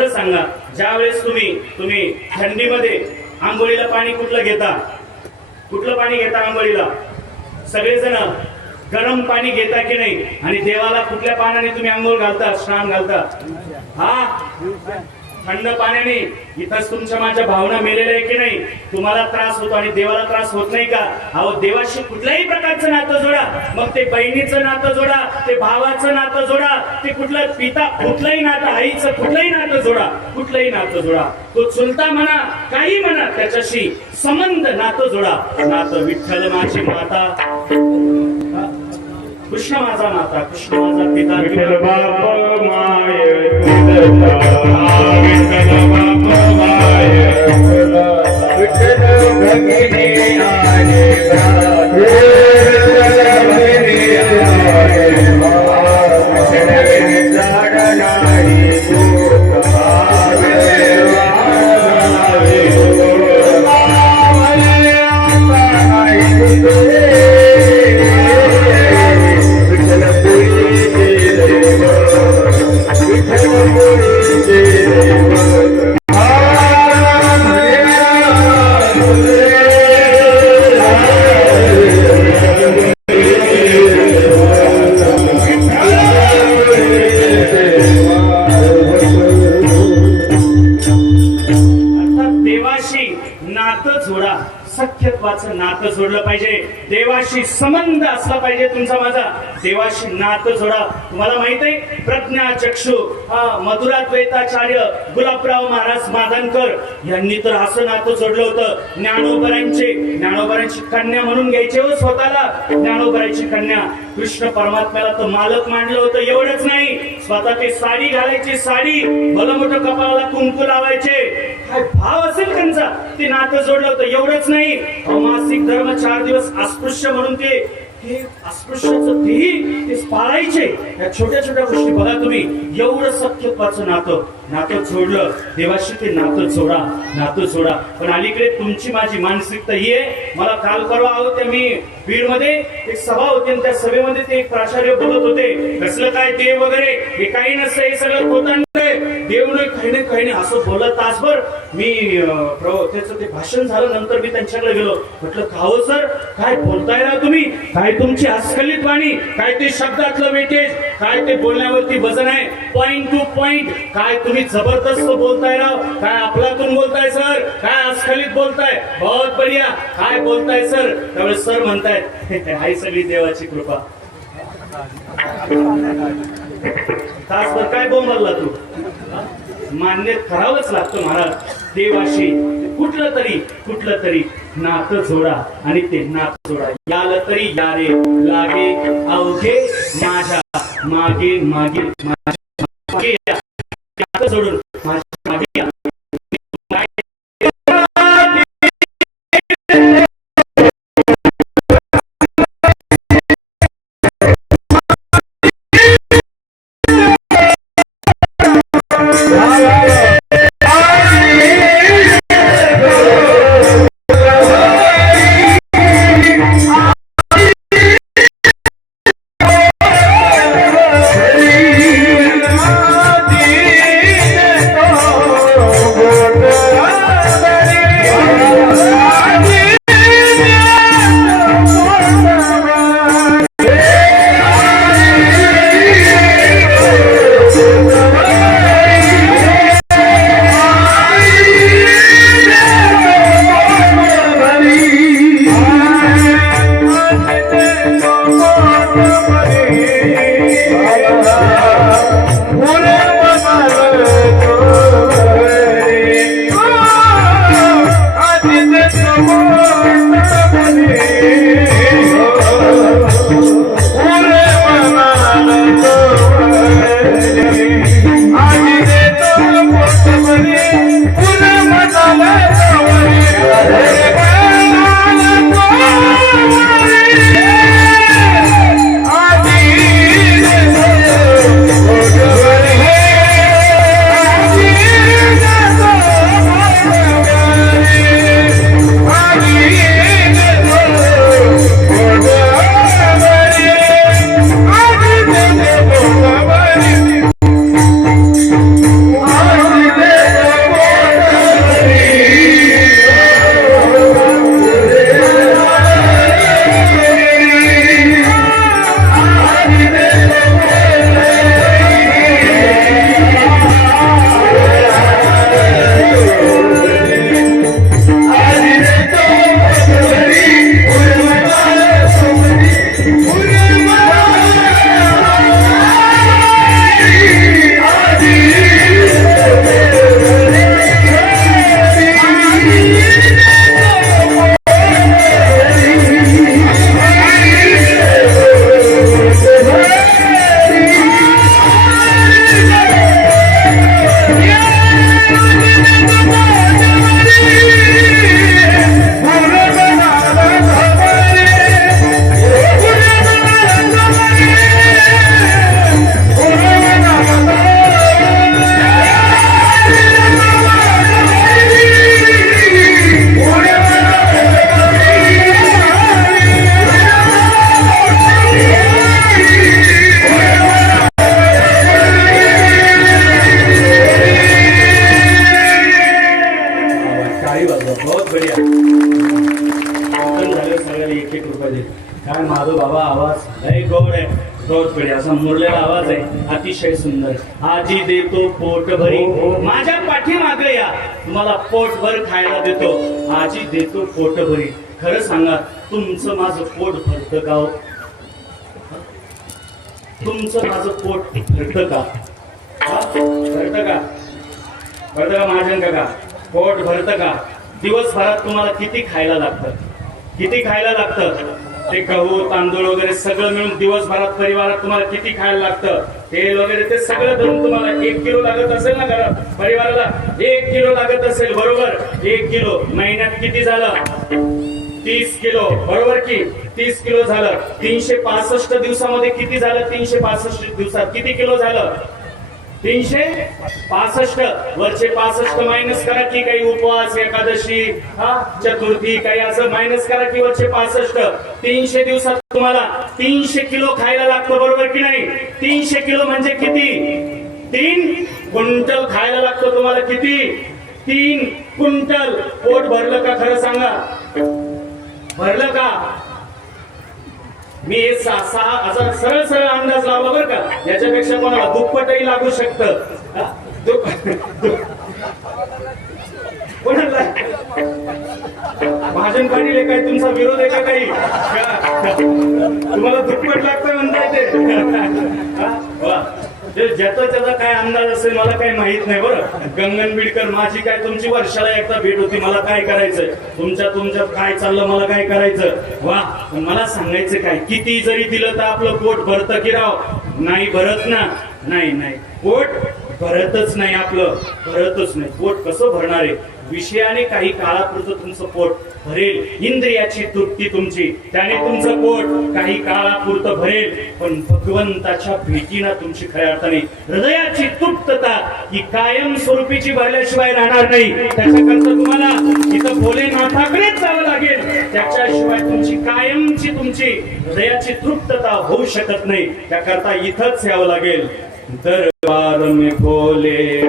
सांगा, ज्या वेळेस तुम्ही थंडीमध्ये आंघोळीला पाणी कुठलं पाणी घेता आंघोळीला? सगळेजण गरम पाणी घेता की नाही? आणि देवाला कुठल्या पाण्याने तुम्ही आंघोळ घालता, स्नान घालता? हा, थंड पाण्याने. इथंच तुमच्या माझ्या भावना मेलेल्या आहे की नाही? तुम्हाला त्रास होतो आणि देवाला त्रास होत नाही का? अहो देवाशी कुठल्याही प्रकारचं नातं जोडा. मग ते बहिणीचं नातं जोडा, ते भावाचं नातं जोडा, ते कुठलंही नातं, आईचं कुठलंही नातं जोडा. तो चुलता म्हणा, काही म्हणा, त्याच्याशी संबंध नातं जोडा. नातं विठ्ठल माझी माता, कृष्ण माझा माता, कृष्ण माझा पिता, विठ्ठल बाप माय, विठ्ठल बाप माय, विठ्ठल भगिनी आले सख्यत्वाचं नातं जोडलं पाहिजे, देवाशी संबंध असला पाहिजे तुमचा माझा, देवाशी नातं जोडा. तुम्हाला माहित आहे प्रज्ञा चक्षु मधुराद्वैताचार्य गुलाबराव महाराज माधनकर यांनी तर असं नातं जोडलं होतं. ज्ञानोबरांची कन्या म्हणून घ्यायचे हो स्वतःला, ज्ञानोबरांची कन्या. कृष्ण परमात्म्याला तर मालक मांडलं होतं. एवढंच नाही, स्वतः ते साडी घालायची, साडी भलं मोठं कपाळाला कुंकू लावायचे. काय भाव असेल त्यांचा, ते नातं जोडलं होतं. एवढंच नाही, मासिक धर्म 4 दिवस अस्पृश्य म्हणून ते अस्पृश्याचं तेही ते पाळायचे. या छोट्या छोट्या गोष्टी बघा तुम्ही, एवढं सख्यत्वाचं नातं जोडलं. देवाशी ते नातं जोडा. पण अलीकडे तुमची माझी मानसिकता ही आहे. मला काल परवा आहोत मी बीडमध्ये एक सभा होती, आणि त्या सभेमध्ये ते एक प्राचार्य बोलत होते, कसलं काय देव वगैरे हे काही नसतं, हे सगळं खोटं देव नाही, काही नाही असं बोलत तासभर. मी त्याचं ते भाषण झालं, नंतर मी त्यांच्याकडे गेलो. म्हटलं का हो सर, काय बोलताय ना तुम्ही, काय तुमची अस्खलित वाणी, काय ते शब्दातलं वेटेज, काय ते बोलण्यावरती वजन आहे, पॉइंट टू पॉइंट, काय तुम्ही जबरदस्त बोलताय राव, काय आपलातून बोलताय सर, काय अस्खलित बोलताय, बहुत बढिया, काय बोलताय सर. त्यावेळेस सर म्हणतायत आई सगळी देवाची कृपा. तासभर काय बोंबलला तू, मान्य करावंच लागतं महाराज. देवाशी कुठलं तरी नातं जोडा, आणि ते नातं जोडा. याल तरी यारे लागे अवघे माझ्या मागे मागे नातं जोडून माझ्या मागे. काय माधव बाबा आवाज लय गोड आहे, रोज पिढी असा मुरलेला आवाज आहे, अतिशय सुंदर. आजी देतो पोट भरी माझ्या पाठीमागे या, तुम्हाला पोटभर खायला देतो, आजी देतो पोटभरी. खरं सांगा, तुमचं माझं पोट भरतं का हो? तुमचं माझं पोट भरतं का? भरतं का? भरतं का महाजन काका? पोट भरतं का? दिवसभरात तुम्हाला किती खायला लागतं? किती खायला लागतं? ते गहू तांदूळ वगैरे सगळं मिळून दिवसभरात परिवारात तुम्हाला किती खायला लागतं? तेल वगैरे ते सगळं धरून तुम्हाला 1 किलो लागत असेल ना घरात? परिवाराला 1 किलो लागत असेल, बरोबर? 1 किलो महिन्यात किती झालं? 30 किलो, बरोबर की? 30 किलो झालं. 365 दिवसामध्ये किती झालं? 365 दिवसात किती किलो झालं? 365. वरचे 65 मायनस करा की, काही उपवास, एकादशी, चतुर्थी, काही असं मायनस करा की वरचे 65. 300 दिवसात तुम्हाला 300 किलो खायला लागतं, बरोबर की नाही? 300 किलो म्हणजे किती? 3 क्विंटल खायला लागतं तुम्हाला. किती? 3 क्विंटल. पोट भरलं का? खरं सांगा, भरलं का? मी 6,000 सरळ सरळ अंदाज लावला बरं का. याच्यापेक्षा कोणाला दुप्पटही लागू शकतं. कोणाला भाजन पाणी काय तुमचा विरोध आहे का? काही तुम्हाला दुप्पट लागतं म्हणताय ते? ज्याचा त्याचा काय अंदाज असेल, मला काही माहित नाही. बरं, गंगन बिडकर, माझी काय तुमची वर्षाला एकदा भेट होती, मला काय करायचंय? तुमच्यात काय चाललं, मला काय करायचं? वा, मला सांगायचं काय? किती जरी दिलं तर आपलं पोट भरतं की राव? नाही भरत ना. नाही नाही, पोट भरतच नाही आपलं, भरतच नाही. पोट कसं भरणार आहे? विषयाने काही काळापुरतं तुमचं पोट भरेल, इंद्रियाची तृप्ती तुमची, त्याने तुमचं पोट काही काळापुरतं भरेल. पण भगवंताच्या भेटीनं तुमची खऱ्या अर्थाने हृदयाची तृप्तता ही कायम स्वरूपीची भरल्याशिवाय राहणार नाही. त्याच्याकरता तुम्हाला इथं भोलेनाथाकडेच जावं लागेल. त्याच्याशिवाय तुमची कायमची तुमची हृदयाची तृप्तता होऊ शकत नाही. त्याकरता इथंच यावं लागेल. दरबार में भोले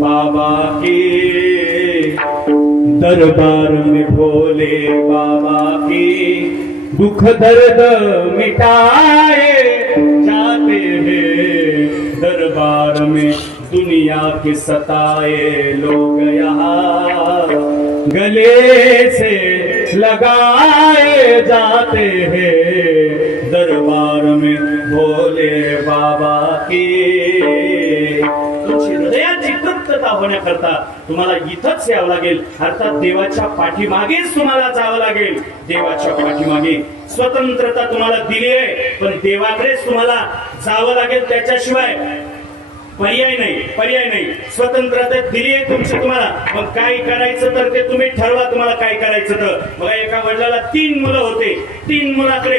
बाबा की, दरबार में भोले बाबा की, दुख दर्द मिटाए जाते हैं. दरबार में दुनिया के सताए लोग यहाँ गले से लगाए जाते हैं. दरबार में भोले बाबा की. तुमची हृदयाची तृप्तता होण्याकरता तुम्हाला इथंच यावं लागेल. अर्थात देवाच्या पाठीमागेच तुम्हाला जावं लागेल. देवाच्या पाठीमागे स्वतंत्रता तुम्हाला दिली आहे, पण देवाकडेच तुम्हाला जावं लागेल. त्याच्याशिवाय पर्याय नाही, पर्याय नाही. स्वतंत्रता दिली आहे तुमची तुम्हाला, मग काय करायचं तर ते तुम्ही ठरवा. तुम्हाला काय करायचं तर बघा, एका वडिलाला 3 मुलं होते. 3 मुलाकडे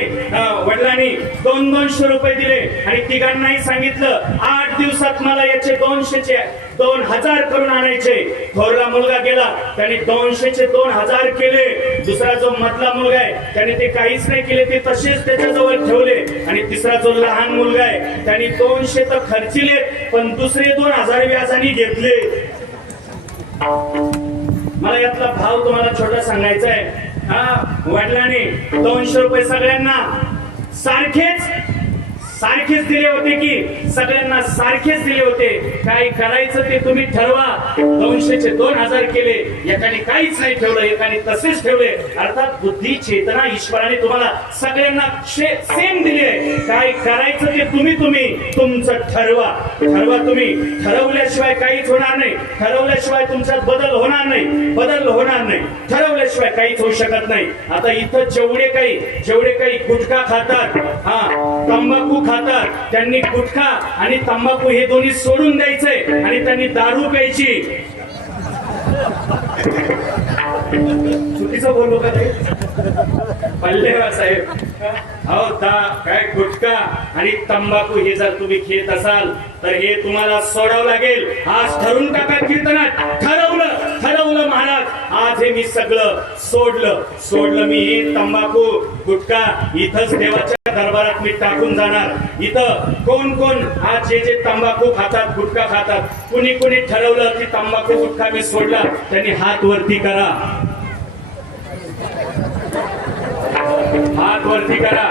वडिलांनी 200 रुपये दिले आणि तिघांनाही सांगितलं 8 दिवसात मला याचे 200चे 2000 करून आणायचे. थोरला मुलगा गेला, त्याने 200चे 2000 केले. दुसरा जो मधला मुलगा आहे त्याने ते काहीच नाही केले, ते तसेच त्याच्याजवळ ठेवले. आणि तिसरा जो लहान मुलगा आहे त्याने 200 तर खर्चिले, पण दुसरे 2000 व्याजाने घेतले. मला यातला भाव तुम्हाला छोटा सांगायचा आहे. वडिलांनी 200 रुपये सगळ्यांना सारखेच दिले होते की सगळ्यांना सारखेच दिले होते. काय करायचं ते तुम्ही ठरवा. 200चे 2000 केले, एकाने काहीच नाही ठेवलं, एकाने तसेच ठेवले. अर्थात बुद्धी चेतना ईश्वराने तुम्हाला सगळ्यांना सेम दिली आहे. काय करायचं ते तुम्ही तुमचं ठरवा. तुम्ही ठरवल्याशिवाय काहीच होणार नाही. ठरवल्याशिवाय तुमच्यात बदल होणार नाही. ठरवल्याशिवाय काहीच होऊ शकत नाही. आता इथं जेवढे काही गुटखा खातात, तंबाखू खातात, त्यांनी गुटखा आणि तंबाखू हे दोन्ही सोडून द्यायचंय आणि त्यांनी दारू प्यायची. चुकीचं बोललो का ते? पल्लेवा साहेब, काय गुटखा आणि तंबाखू हे जर तुम्ही घेत असाल तर हे तुम्हाला सोडावं लागेल. आज ठरवून टाका कीर्तनात, ठरवलं महाराज, आज हे मी सगळं सोडलं. मी हे तंबाखू गुटखा इथंच देवाच्या दरबारात मी टाकून जाणार. इथं कोण आज जे तंबाखू खातात, गुटखा खातात, कुणी ठरवलं की तंबाखू गुटखा मी सोडला, त्यांनी हात वरती करा. हात वरती करा.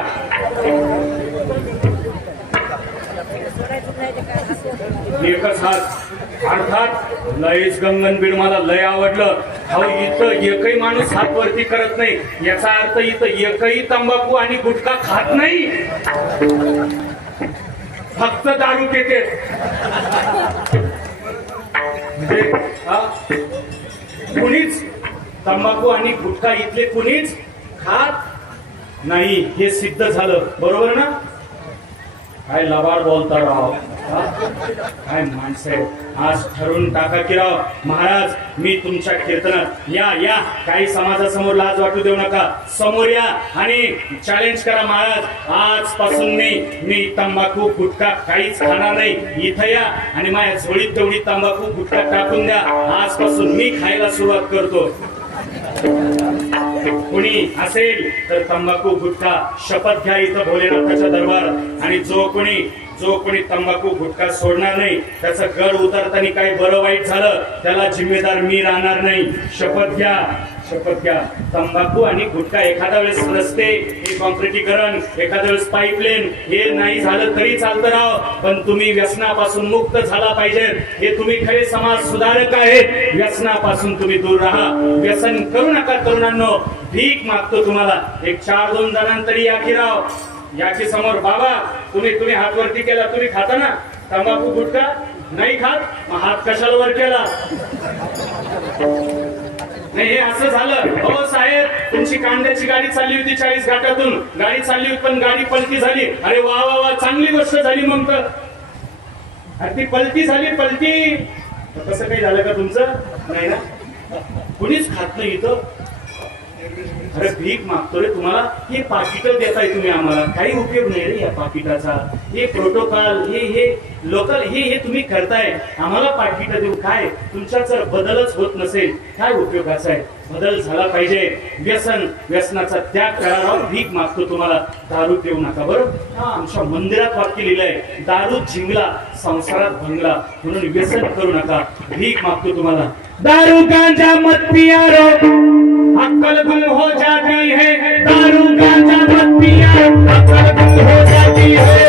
एकच हात अर्थात लयच गंगनबीड मला लय आवडलं. अहो इथं एकही माणूस हात वरती करत नाही, याचा अर्थ इथं एकही तंबाखू आणि गुटखा खात नाही, फक्त दारू पिते. म्हणजे कुणीच तंबाखू आणि गुटखा इथले कुणीच खात नाही, हे सिद्ध झालं. बरोबर ना? काय लबाड बोलता राव, काय माणसं आहे. आज ठरवून टाका की राव महाराज मी तुमच्या कीर्तनात या या, काही समाजासमोर लाज वाटू देऊ नका, समोर या आणि चॅलेंज करा महाराज, आजपासून मी तंबाखू गुटखा काहीच खाणार नाही. इथं या आणि माझ्या झोळीत तेवढी तंबाखू गुटखा टाकून द्या, आजपासून मी खायला सुरुवात करतो. कुणी असेल तर तंबाखू गुटखा शपथ घ्या इथं भोलेनाथाच्या दरबारात, आणि जो कोणी तंबाखू गुटखा सोडणार नाही त्याचं गड उतरताना काही बरं वाईट झालं त्याला जिम्मेदार मी राहणार नाही. शपथ घ्या, शपथ घ्या. तंबाखू आणि गुटखा एखाद्या वेळेस रस्ते हे कॉन्क्रिटीकरण, एखाद्या वेळेस पाईपलाईन हे नाही झालं तरी चालतं राव, पण तुम्ही व्यसनापासून मुक्त झाला पाहिजे. हे तुम्ही खरे समाज सुधारक आहेत. व्यसनापासून तुम्ही दूर राहा, व्यसन करू नका. तरुणांनो भीक मागतो तुम्हाला, एक 4-2 जणांतरी या की राव, या की समोर. बाबा तुम्ही हात वरती केला, तुम्ही खाता ना तंबाखू गुटखा? नाही खात, मग हात कशाला वर केला? नाही हे असं झालं. हो साहेब तुमची कांद्याची गाडी चालली होती 40 घाटातून, गाडी चालली होती पण गाडी पलटी झाली. अरे वा वा वा, चांगली गोष्ट झाली. मग तर अरे ती पलटी झाली, पलटी. कसं काही झालं का तुमचं? नाही ना, कुणीच खात नाही इथं. अरे भीक मागतो रे तुम्हाला, हे पाकिट देताय तुम्ही आम्हाला, काही उपयोग नाही रे या पाकिटाचा. हे प्रोटोकॉल हे लोकल हे तुम्ही करताय, आम्हाला पाकिट देऊ काय? तुमच्या जर बदलच होत नसेल काय उपयोगाचा आहे? बदल झाला पाहिजे. व्यसनाचा त्याग करा. भीक मागतो तुम्हाला, दारू पिऊ नका. बरं आमच्या मंदिरात वाक्य लिहिलंय, दारू झिंगला संसारात भंगला, म्हणून व्यसन करू नका. भीक मागतो तुम्हाला. दारू गांजा मत पिया रो, अक्कल गुल हो जाती है. दारू गांजा मत पिया, अक्कल गुल हो जाती है.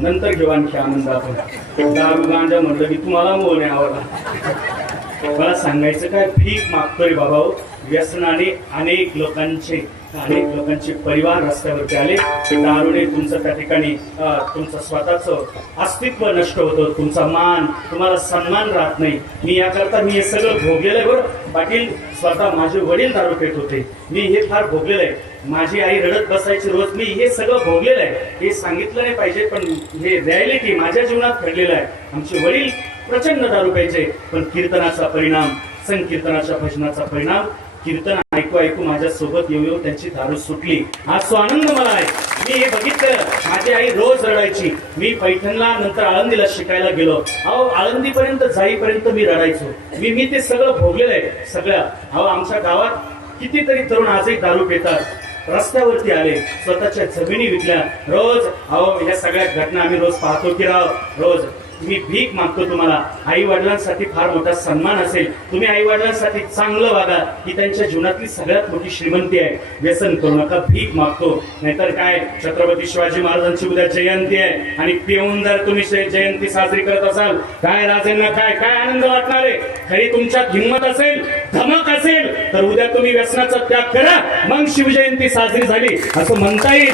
नंतर घेऊ आणखी आनंद आपण. दारू गांजा म्हटलं की तुम्हाला मोह नाही आवडला. मला सांगायचं काय, भीक मागतोय बाबा. व्यसनाने अनेक लोकांचे परिवार रस्त्यावरती आले. दारूने तुमचं त्या ठिकाणी तुमचं स्वतःच अस्तित्व नष्ट होतं, तुमचा मान, तुम्हाला सन्मान राहत नाही. मी याकरता हे सगळं भोगलेलं आहे. बरं पाटील, स्वतः माझे वडील दारू पेत होते, मी हे फार भोगलेलं आहे. माझी आई रडत बसायची रोज, मी हे सगळं भोगलेलं आहे. हे सांगितलं नाही पाहिजे पण हे रियालिटी माझ्या जीवनात घडलेलं आहे. आमचे वडील प्रचंड दारू प्यायचे, पण कीर्तनाचा परिणाम, संकीर्तनाच्या भजनाचा परिणाम, कीर्तन ऐकू माझ्या सोबत येऊ त्यांची दारू सुटली. आज तो आनंद मला आहे. मी हे बघितलं, माझी आई रोज रडायची. मी पैठणला नंतर आळंदीला शिकायला गेलो. अहो आळंदीपर्यंत जाईपर्यंत मी रडायचो. मी ते सगळं भोगलेलं आहे. सगळ्या आमच्या गावात कितीतरी तरुण आजही दारू पितात, रस्त्यावरती आले, स्वतःच्या जमिनी विकल्या. रोज ह्या सगळ्या घटना आम्ही रोज पाहतो की राव. रोज मी भीक मागतो तुम्हाला. आई वडिलांसाठी फार मोठा सन्मान असेल, तुम्ही आई वडिलांसाठी चांगलं वागा, ही त्यांच्या जीवनातली सगळ्यात मोठी श्रीमंती आहे. व्यसन करू नका, भीक मागतो. नाहीतर काय, छत्रपती शिवाजी महाराजांची उद्या जयंती आहे आणि पिऊन जर तुम्ही जयंती साजरी करत असाल, काय राजांना काय आनंद वाटणार आहे? खरी तुमच्यात हिंमत असेल, धमक असेल तर उद्या तुम्ही व्यसनाचा त्याग करा, मग शिवजयंती साजरी झाली असं म्हणता येईल.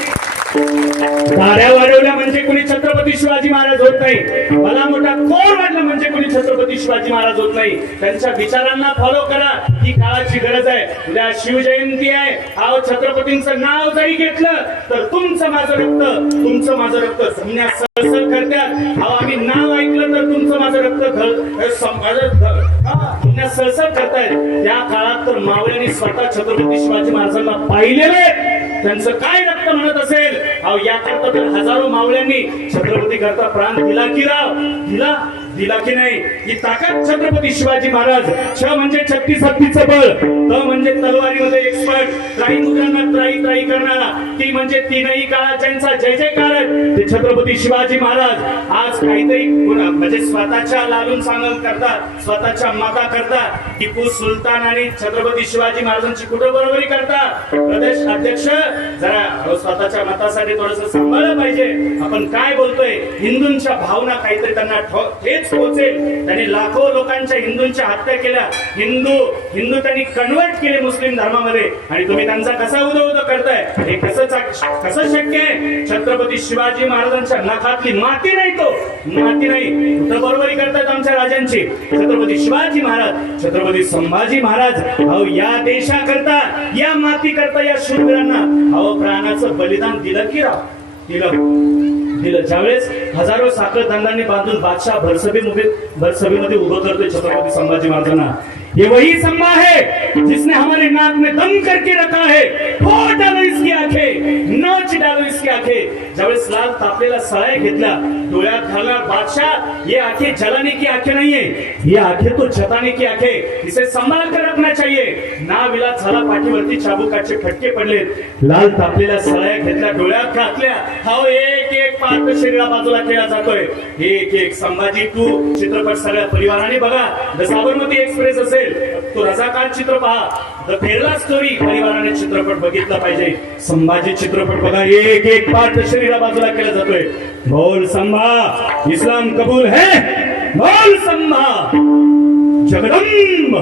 गाड्या वाढवल्या म्हणजे कोणी छत्रपती शिवाजी महाराज होत नाही. मला मोठा कोर वाढला म्हणजे कोणी छत्रपती शिवाजी महाराज होत नाही. त्यांच्या विचारांना फॉलो करा, ही काळाची गरज आहे. उद्या शिवजयंती आहे, अहो छत्रपतींचं नाव जरी घेतलं तर तुमचं माझं रक्त जमण्यास सळसळ करतात. अहो आम्ही नाव ऐकलं तर तुमचं माझं रक्त जमण्यास सळसळ करतायत. त्या काळात तर मावळ्यांनी स्वतः छत्रपती शिवाजी महाराजांना पाहिलेले, त्यांचं काय रक्त म्हणत असेल. अहो याकरता तर हजारो मावळ्यांनी छत्रपती करता प्राण दिला की राव, दिला की नाही. ही ताकद छत्रपती शिवाजी महाराज. छ म्हणजे 36 हत्तीचं बळ, त म्हणजे तलवारीमध्ये एक्सपर्ट, त्राई मुद्रांना त्राई करणारा, ती म्हणजे तीनही काळाच्यांचा जय जयकार ते छत्रपती शिवाजी महाराज. आज काहीतरी म्हणजे स्वतःच्या लालून सांगून करतात, स्वतःच्या मता करतात. टिपू सुलतान आणि छत्रपती शिवाजी महाराजांची कुठं बरोबरी करतात. प्रदेश अध्यक्ष जरा स्वतःच्या मतासाठी थोडस सांभाळलं पाहिजे. आपण काय बोलतोय, हिंदूंच्या भावना काहीतरी त्यांना ठेच पोहोचेल. त्यांनी लाखो लोकांच्या हिंदूंच्या हत्या केल्या, हिंदू त्यांनी कन्वर्ट केले मुस्लिम धर्मामध्ये, आणि तुम्ही त्यांचा कसा उदो करताय. हे कसं शक्य आहे. छत्रपती शिवाजी महाराजांच्या नखातली माती नाही कुठं बरोबरी करतात आमच्या राजांची. छत्रपती शिवाजी महाराज, छत्रपती संभाजी महाराज, अहो या देशाकरता, या माती करता, या शूद्रांना अहो प्राणाचं बलिदान दिलं की राव, दिलं. ज्यावेळेस हजारो साखरदांडांनी बांधून बादशाह भरसभेमध्ये उभं करतोय छत्रपती संभाजी महाराजांना. ये वही संभा है जिसने हमारे नाक में दम करके रखा है. फोड़ डालो इसकी आंखें, नोच डालो इसकी आंखें. ज्यावेळेस लाल तापलेला सळाय घेतला, डोळ्यात घालणार बादशाह, ये आंखें जलाने की आंखें नहीं है, ये आंखें तो जताने की आंखें, इसे संभाल कर रखना चाहिए. नाविलाज झाला, पाठीवरती चाबुकाचे फटके पडले. लाल तापलेल्या सळाया घेतल्या, डोळ्यात घातल्या. हा एक पार्ट शरीरा बाजूला केला जातोय. एक संभाजी 2 चित्रपट सगळ्या परिवाराने बघा. द साबरमती एक्सप्रेस असेल, तो रजाकार चित्र पहा. द केरला स्टोरी परिवाराने चित्रपट बघितला पाहिजे. संभाजी चित्रपट बघा, एक पार्ट शरीरा बाजूला केला जातोय. बोल संभा, इस्लाम कबूल है. बोल संभा, जगदंब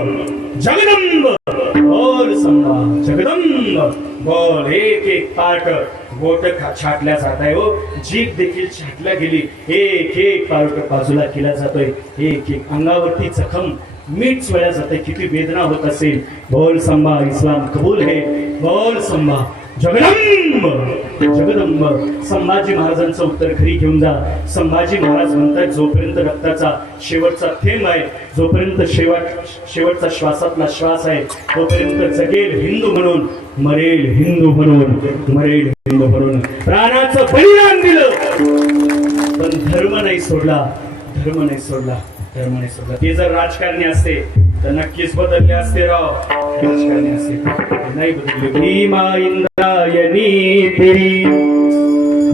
बोल संभा, जगदंब बोल. एक पार्ट बोट छाटल्या जात आहे हो, जीभ देखील छाटल्या गेली. एक पार्ट बाजूला केला जातोय. एक अंगावरती जखम मीठ चोळल्या जाते. किती वेदना होत असेल. बोल संभा, इस्लाम कबूल है. बोल संभा, जगदंब. संभाजी महाराजांचं उत्तर घरी घेऊन जा. संभाजी महाराज म्हणतात, जोपर्यंत रक्ताचा शेवटचा थेंब आहे, जोपर्यंत शेवटचा श्वासातला श्वास आहे, तोपर्यंत जगेल हिंदू म्हणून, मरेल हिंदू म्हणून. प्राणाचं बलिदान दिलं, पण धर्म नाही सोडला. ते जर राजकारणी असते तर नक्कीच बदलले असते राव. राजकारणी असते नाही बदलले. भीमा इंद्रायणी तेरी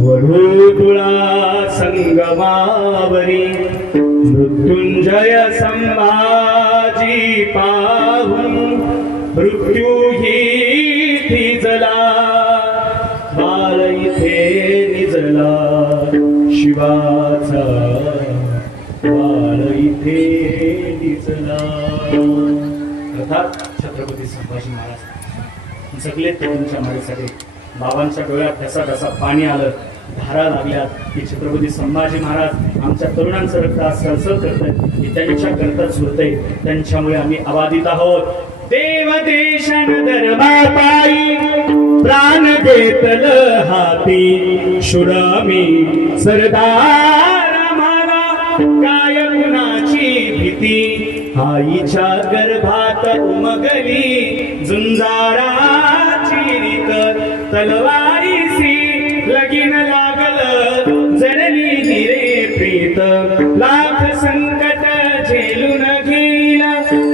वधू तुळा संगमावरी, मृत्युंजय संभाजी पाहून मृत्यू ही थिजला. बाळ इथे निजला शिवाचा, बाळ इथे निजला. अर्थात छत्रपती संभाजी महाराज जगले ते तुमच्या मागेसाठी. बाबांच्या डोळ्यात ढसा पाणी आलं, धारा लागल्या की छत्रपती संभाजी महाराज आमच्या तरुणांचं रक्त सळसळ करतात. हे त्यांच्या करताच होतंय, त्यांच्यामुळे आम्ही अबाधित आहोत. देव देशान धर्मापायी प्राण देतल हाती, शुरामी सरदार आम्हाला काय कुणाची भीती. आईच्या गर्भात उमगली झुंजाराची रीत, तलवारीसी लगीन लागल जडली रे प्रीत. लाख संकट झेलून घेईल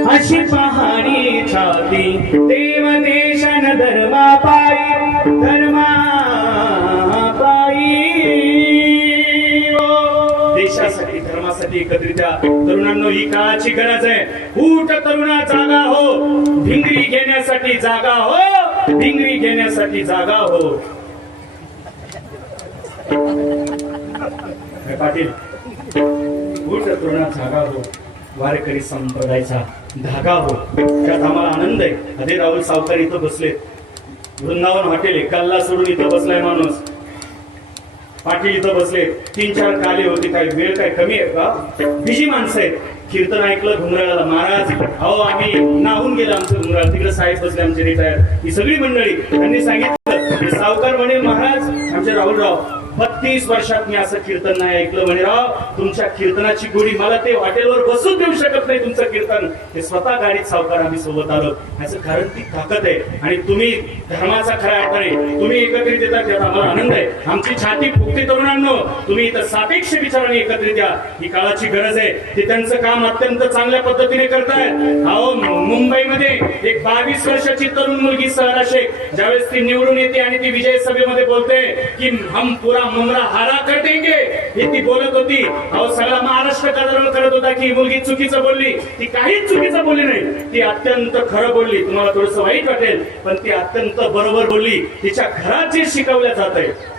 अशी पहाणी छाती. देव देशान धर्मापायी देशासाठी धर्मासाठी एकत्रित तरुणांनो, ही काळाची गरज आहे. उठ तरुणा, जागा हो. भिंगरी घेण्यासाठी जागा हो, भिंगरी घेण्यासाठी जागा हो. पाटील, उठ तरुणा, जागा हो. वारकरी संप्रदायाचा धागा हो. त्यात आम्हाला आनंद आहे. अरे राहुल सावकार इथं बसले, वृंदावन हॉटेल आहे, कल्ला सोडून इथं बसलाय माणूस. पाटील इथं बसले, 3-4 काले होते, काही वेळ काय कमी आहे का? बिजी माणसं आहेत. कीर्तन ऐकलं घुमराळाला, महाराज अहो आम्ही नाहून गेलो आमचं घुमराळ, तिकडे साहेब बसले आमचे रिटायर, ही सगळी मंडळी. त्यांनी सांगितलं, सावकार म्हणे महाराज आमचे राहुलराव 32 वर्षात मी असं कीर्तन नाही ऐकलं म्हणे. राव तुमच्या कीर्तनाची गोडी, मला ते हॉटेलवर बसून देऊ शकत नाही तुमचं कीर्तन. ते स्वतः गाडीत सावकार आम्ही सोबत आलो. याचं कारण ती ताकद आहे. आणि तुम्ही धर्माचा खऱ्या अर्थाने तुम्ही एकत्रित येतात याचा मला आनंद आहे. आमची छाती फुगते तरुणांनो, तुम्ही इथं सापेक्ष विचाराने एकत्रित या, ही काळाची गरज आहे. ते त्यांचं काम अत्यंत चांगल्या पद्धतीने करतायत. अहो मुंबईमध्ये एक 22 वर्षाची तरुण मुलगी सहरा शेख ज्यावेळेस ती निवडून येते आणि ती विजय सभेमध्ये बोलते की हम पुरा मुंबरा हारा कर देंगे, हे ती बोलत होती. अहो सगळा महाराष्ट्र गदारोळ करत होता की ही मुलगी चुकीचं बोलली. ती काहीच चुकीचं बोलली नाही, ती अत्यंत खरं बोलली. तुम्हाला थोडंसं वाईट वाटेल पण ती अत्यंत बरोबर बोलली. तिच्या घरात जे शिकवलं जात आहे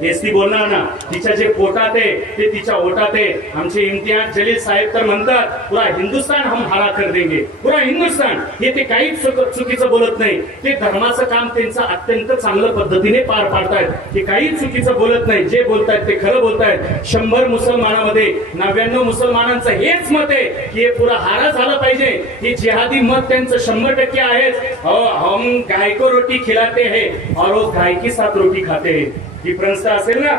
तेच ती बोलणार ना. तिच्या जे पोटात आहे ते तिच्या ओटात आहे. आमचे इम्तियाज जलील साहेब तर म्हणतात पुरा हिंदुस्तान हम हारा कर देंगे, पुरा हिंदुस्तान. हे ते काहीच चुकीचं बोलत नाही. ते धर्माचं काम त्यांचं अत्यंत चांगल्या पद्धतीने पार पाडतायत. ते काहीच चुकीचं बोलत नाही. जे बोलतायत ते खरं बोलतायत. 100 मुसलमानामध्ये 99 मुसलमानांचं हेच मत आहे की हे पुरा हारा झालं पाहिजे. हे जिहादी मत त्यांचं 100% आहेच. हम गाय को रोटी खिलाते हैं और वो गाय के साथ रोटी खाते हैं. डिफरन्स तर असेल ना.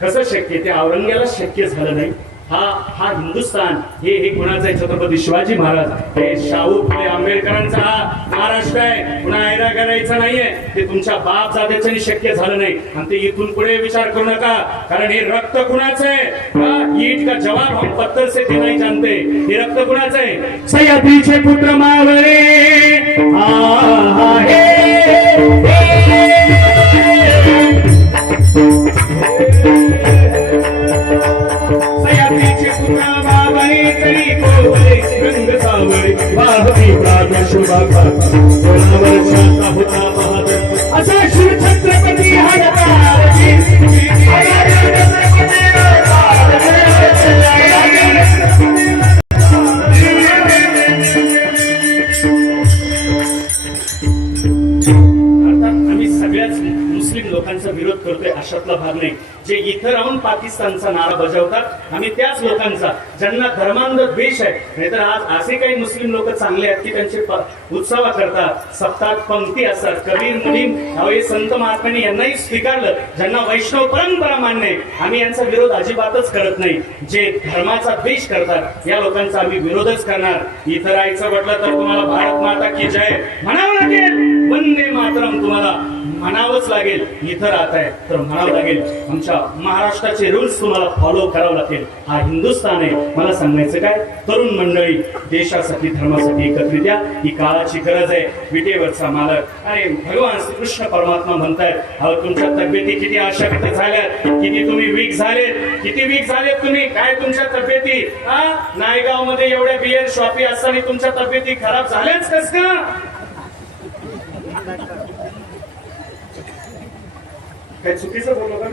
कसं शक्य? ते औरंगजेबाला शक्य झालं नाही. हा हिंदुस्थान हे कुणाचं आहे? छत्रपती शिवाजी महाराज. हे शाहू फुले आंबेडकरांचा हा महाराष्ट्र आहे. पुन्हा ऐरा करायचा नाहीये. ते तुमच्या बाप जात्याचं शक्य झालं नाही. आणि ते इथून पुढे विचार करू नका, कारण हे रक्त कुणाचं आहे? ईट का जवाब हम पत्थर से ते नाही जानते. हे रक्त कुणाचं आहे? सह्याद्रीचे पुत्र मावळे सह्याद्रीचे पुत्र मावळे तरी कोवळे रंग सावळे वाहती प्राग शुभाकार वर्षाचा होता बहादर असा शिव छत्रपती लोकांचा विरोध करतोय अशातला भाग नाही. जे इथं राहून पाकिस्तानचा नारा बजावतात आम्ही त्याच लोकांचा, ज्यांना धर्मांध द्वेष आहे. नाहीतर आज असे काही मुस्लिम लोक चांगले आहेत की त्यांचे उत्सव करतात, सप्ताहात पंक्ती असतात. कबीर मुलीम हे संत महात्म्यांनी यांनाही स्वीकारलं, ज्यांना वैष्णव परंपरा मान्य आहे. आम्ही यांचा विरोध अजिबातच करत नाही. जे धर्माचा द्वेष करतात या लोकांचा आम्ही विरोधच करणार. इथं राहायचं म्हटलं तर तुम्हाला भारत माता की जय म्हणावं लागेल, वंदे मातरम तुम्हाला म्हणावंच लागेल. इथं राहत आहे तर म्हणावं लागेल. आमच्या महाराष्ट्राचे रूल्स तुम्हाला फॉलो करावं लागेल. हा हिंदुस्थान आहे. मला सांगायचं काय, तरुण मंडळी देशासाठी धर्मासाठी एकत्रित या. ही काळाची गरज आहे. विटेवरचा मालक आणि भगवान श्रीकृष्ण परमात्मा म्हणतायत, अहो तुमच्या तब्येती किती अशक्त झाल्यात, किती तुम्ही वीक झालेत, किती वीक झालेत तुम्ही. काय तुमच्या तब्येती नायगाव मध्ये एवढ्या बियर शॉपी असताना तुमच्या तब्येती खराब झाल्याच कस का? काय चुकीचं बोललो का?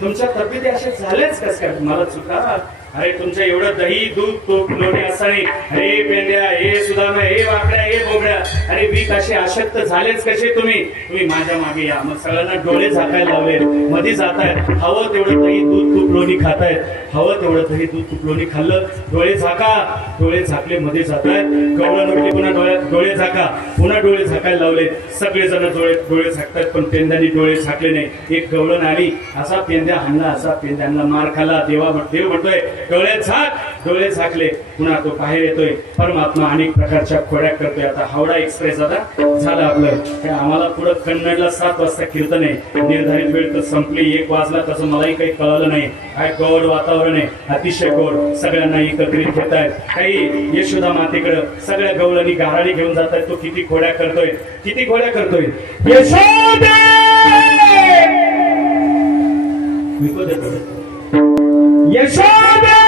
तुमच्या तब्येती अशा झाल्याच कस काय? मला चुका. अरे तुमच्या एवढं दही दूध तूप लोणी असताना हे पेंड्या हे सुधारणा हे वाकड्या हे बोबड्या, अरे वीक असे अशक्त झालेच कसे तुम्ही माझ्या मागे या. मग सगळ्यांना डोळे झाकायला लावले, मध्ये जातायत. हवं तेवढं दही दूध तूप लोणी खातायत, हवं तेवढं दही दूध तूप लोणी खाल्लं. डोळे झाका, डोळे झाकले, मध्ये जातायत. गवळण उठली, पुन्हा डोळ्यात डोळे झाका, पुन्हा डोळे झाकायला लावले. सगळेजण डोळे झाकतात पण पेंद्यांनी डोळे झाकले नाही. एक गवळण आली, असा पेंद्या हाणला, असा पेंद्यांना मार खाल्ला. देव म्हणतोय डोळे झाक, डोळे झाकले. पुन्हा तो बाहेर येतोय. परमात्मा अनेक प्रकारच्या खोड्या करतोय. आता हावडा एक्सप्रेस आता झालं आपलं. आम्हाला पुढं कन्नडला 7 वाजता कीर्तन आहे. निर्धारित वेळ तर संपली, 1 वाजला. तसं मलाही काही कळलं नाही. काय गोड वातावरण आहे, अतिशय गोड. सगळ्यांना एकत्रित घेत आहेत. काही यशोदा मातेकडं सगळ्या गवळणी गाराडी घेऊन जात आहेत. तो किती खोड्या करतोय, किती खोड्या करतोय. यशोदा यशोदा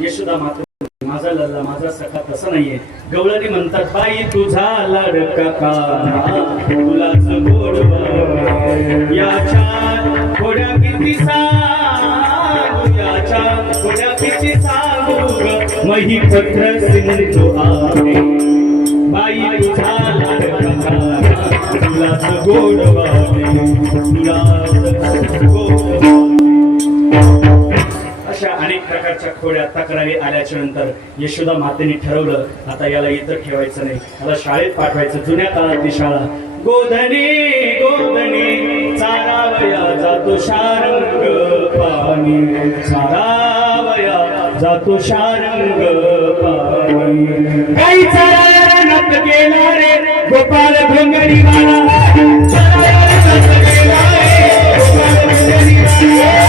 यशोदा माता माझा लल्ला माझा सखा तसा नाहीये. गवळणी म्हणतात बाई तुझा लाडका काना तुलाच गोडवा याच्या थोड्या किती सांगू याच्या थोड्या किती सांगू मही पत्र सिंधू आहे बाई तुझा लाडका काना तुलाच गोडवा तुलाच गोडवा. अशा अनेक प्रकारच्या खोड्या तक्रारी आल्याच्या नंतर यशोदा मातेने ठरवलं आता याला इथं ठेवायचं नाही, याला शाळेत पाठवायचं. जुन्या काळातली शाळा. गोधनी गोधनी चारावया जातो शारंग पाणी चारावया जातो शारंग पाणी. काही चारायला नत गेला रे गोपाल भोंगरी वाला चारायला नत गेला रे गोपाल भोंगरी वाला.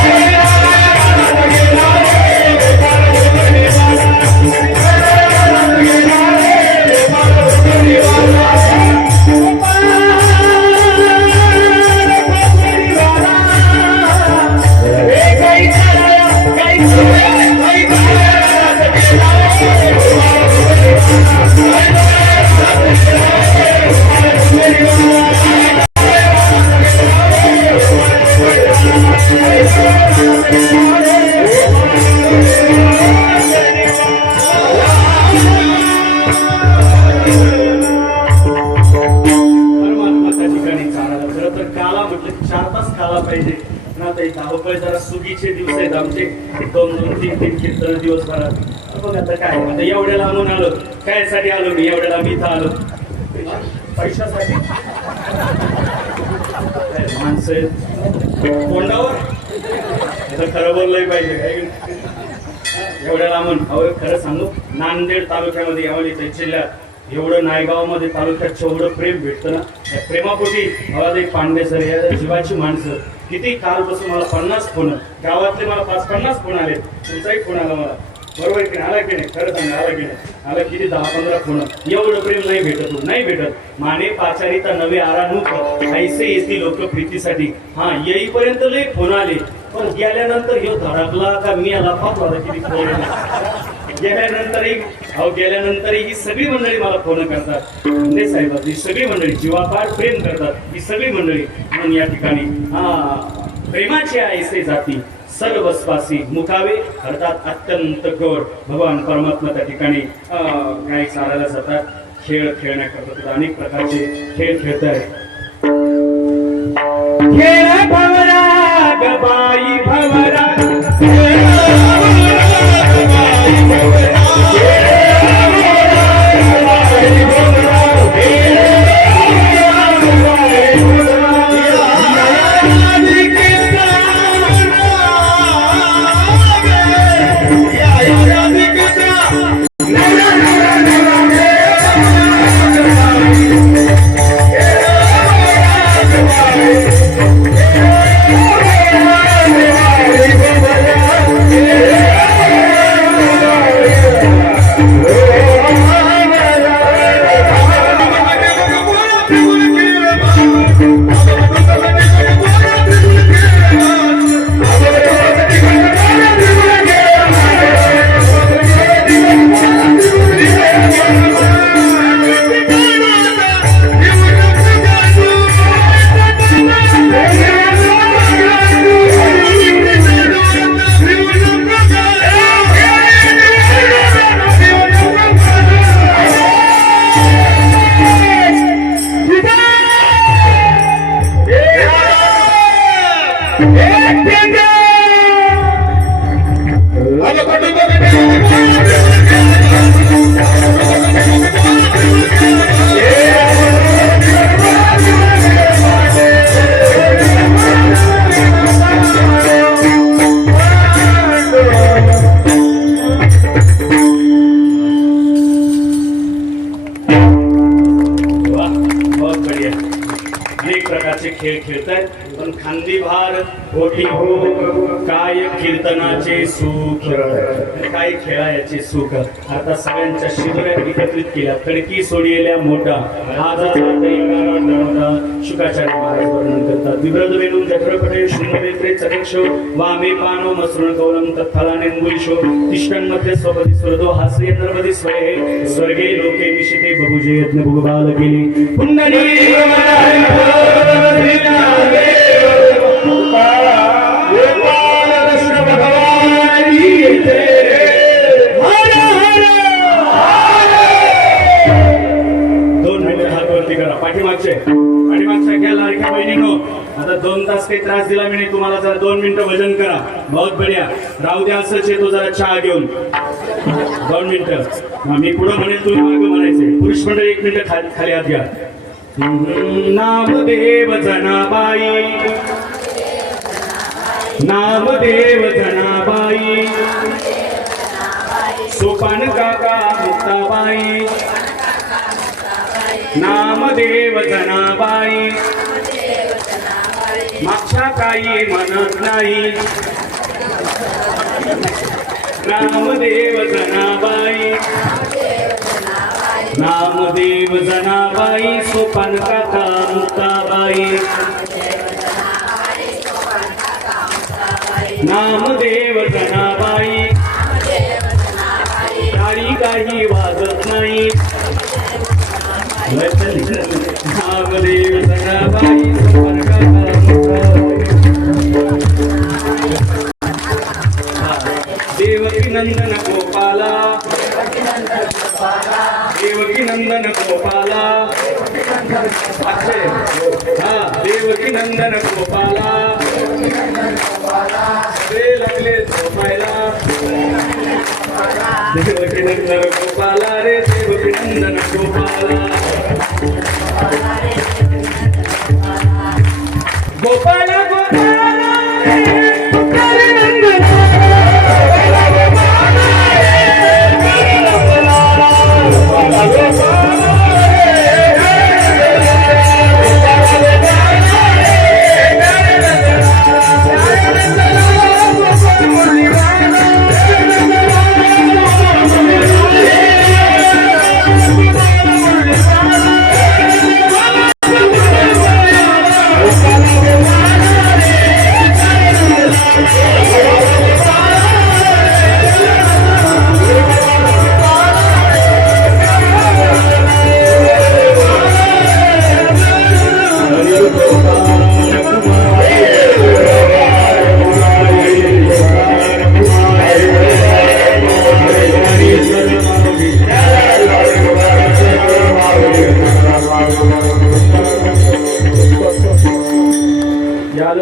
जरा सुगीचे दिवस आहेत आमचे 2-3 दिवस भरात. बघ आता काय आता एवढ्या लांबून आलो कायसाठी आलो मी एवढ्या लांब इथं आलो पैशासाठी. माणसं तोंडावर खरं बोललंही पाहिजे काय एवढ्या लांबून. अहो खरं सांगू नांदेड तालुक्यामध्ये यावली जिल्ह्यात एवढं नायगावमध्ये तालुक्यात जेवढं प्रेम भेटतं ना त्या प्रेमापोटी आवाज पांडे सर या जीवाची माणसं किती कालपासून मला 50 फोन गावातले मला 50 फोन आले. तुमचाही फोन आला मला बरोबर की आला की नाही खरं सांगा आला की नाही आला किती 10-15 फोन. एवढं प्रेम नाही भेटत नाही भेटत. माने पाचारिता नवे आरा नुक ऐसे येते लोक प्रीतीसाठी. हा येईपर्यंत लय फोन आले पण गेल्यानंतर ह्यो धडकला का मी आला फापला किती फोन गेल्यानंतरही ही सगळी मंडळी मला फोन करतात, शिंदे साहेब ही सगळी मंडळी जीवापाड प्रेम करतात, ही सगळी मंडळी. म्हणून या ठिकाणी प्रेमाची ऐसे जाती सर्वस्वासी मुखावे अर्थात अत्यंत गोड भगवान परमात्मा त्या ठिकाणी काही चालायला जातात, खेळ खेळण्याकरता अनेक प्रकारचे खेळ खेळतात. खेळ भवरा गबाई भवरा खेळ खेळतायत. पण खांदी भार ओठी हो काय कीर्तनाचे सुख काय खेळायचे सुख. आता सगळ्यांच्या शिदोऱ्या एकत्रित केल्या, खडकी सोडियेल्या मोठा शुकाचार्य महाराज वर्णन करतात. विव्रत वेणून जठरपटे शृंगवेत्रे चरेक्ष वामे पानो मसृण गौरम तत्फलानेंगुईशो तिष्ठन् मध्ये स्वपदी स्वर्दो हास्ये नर्मदि स्वये स्वर्गे लोके विशिते बहुजे यज्ञ भुगबाल केली पुंडली पाठीमागच्या घ्या लाडक्या बहिणीनो. आता 2 तास काही त्रास दिला मी नाही तुम्हाला, जरा 2 मिनिटं भजन करा. बहुत बढिया. राहू द्या असंच येतो जरा चहा घेऊन 2 मिनिटं. मी पुढे म्हणेल तुम्ही मागे म्हणायचे. पुरुष मंडळी 1 मिनिटं खाली हात घ्या. नामदेव जनाबाई नामदेव जनाबाई सोपान काका मुक्ताबाई नामदेव जनाबाई मागच्या काही म्हणत नाही नामदेव जनाबाई नामदेव जनाबाई सोपान काका मुक्ताबाई नामदेव जनाबाई टाळी काही वाजत नाही नामदेव जनाबाई सोपान काका देवकी नंदन गोपाला देवकी नंदन गोपाला देवकी नंदन गोपाला ते लागले झोपायला देवकी नंदन गोपाला रे देवकी नंदन गोपाला गोपाला गोपाला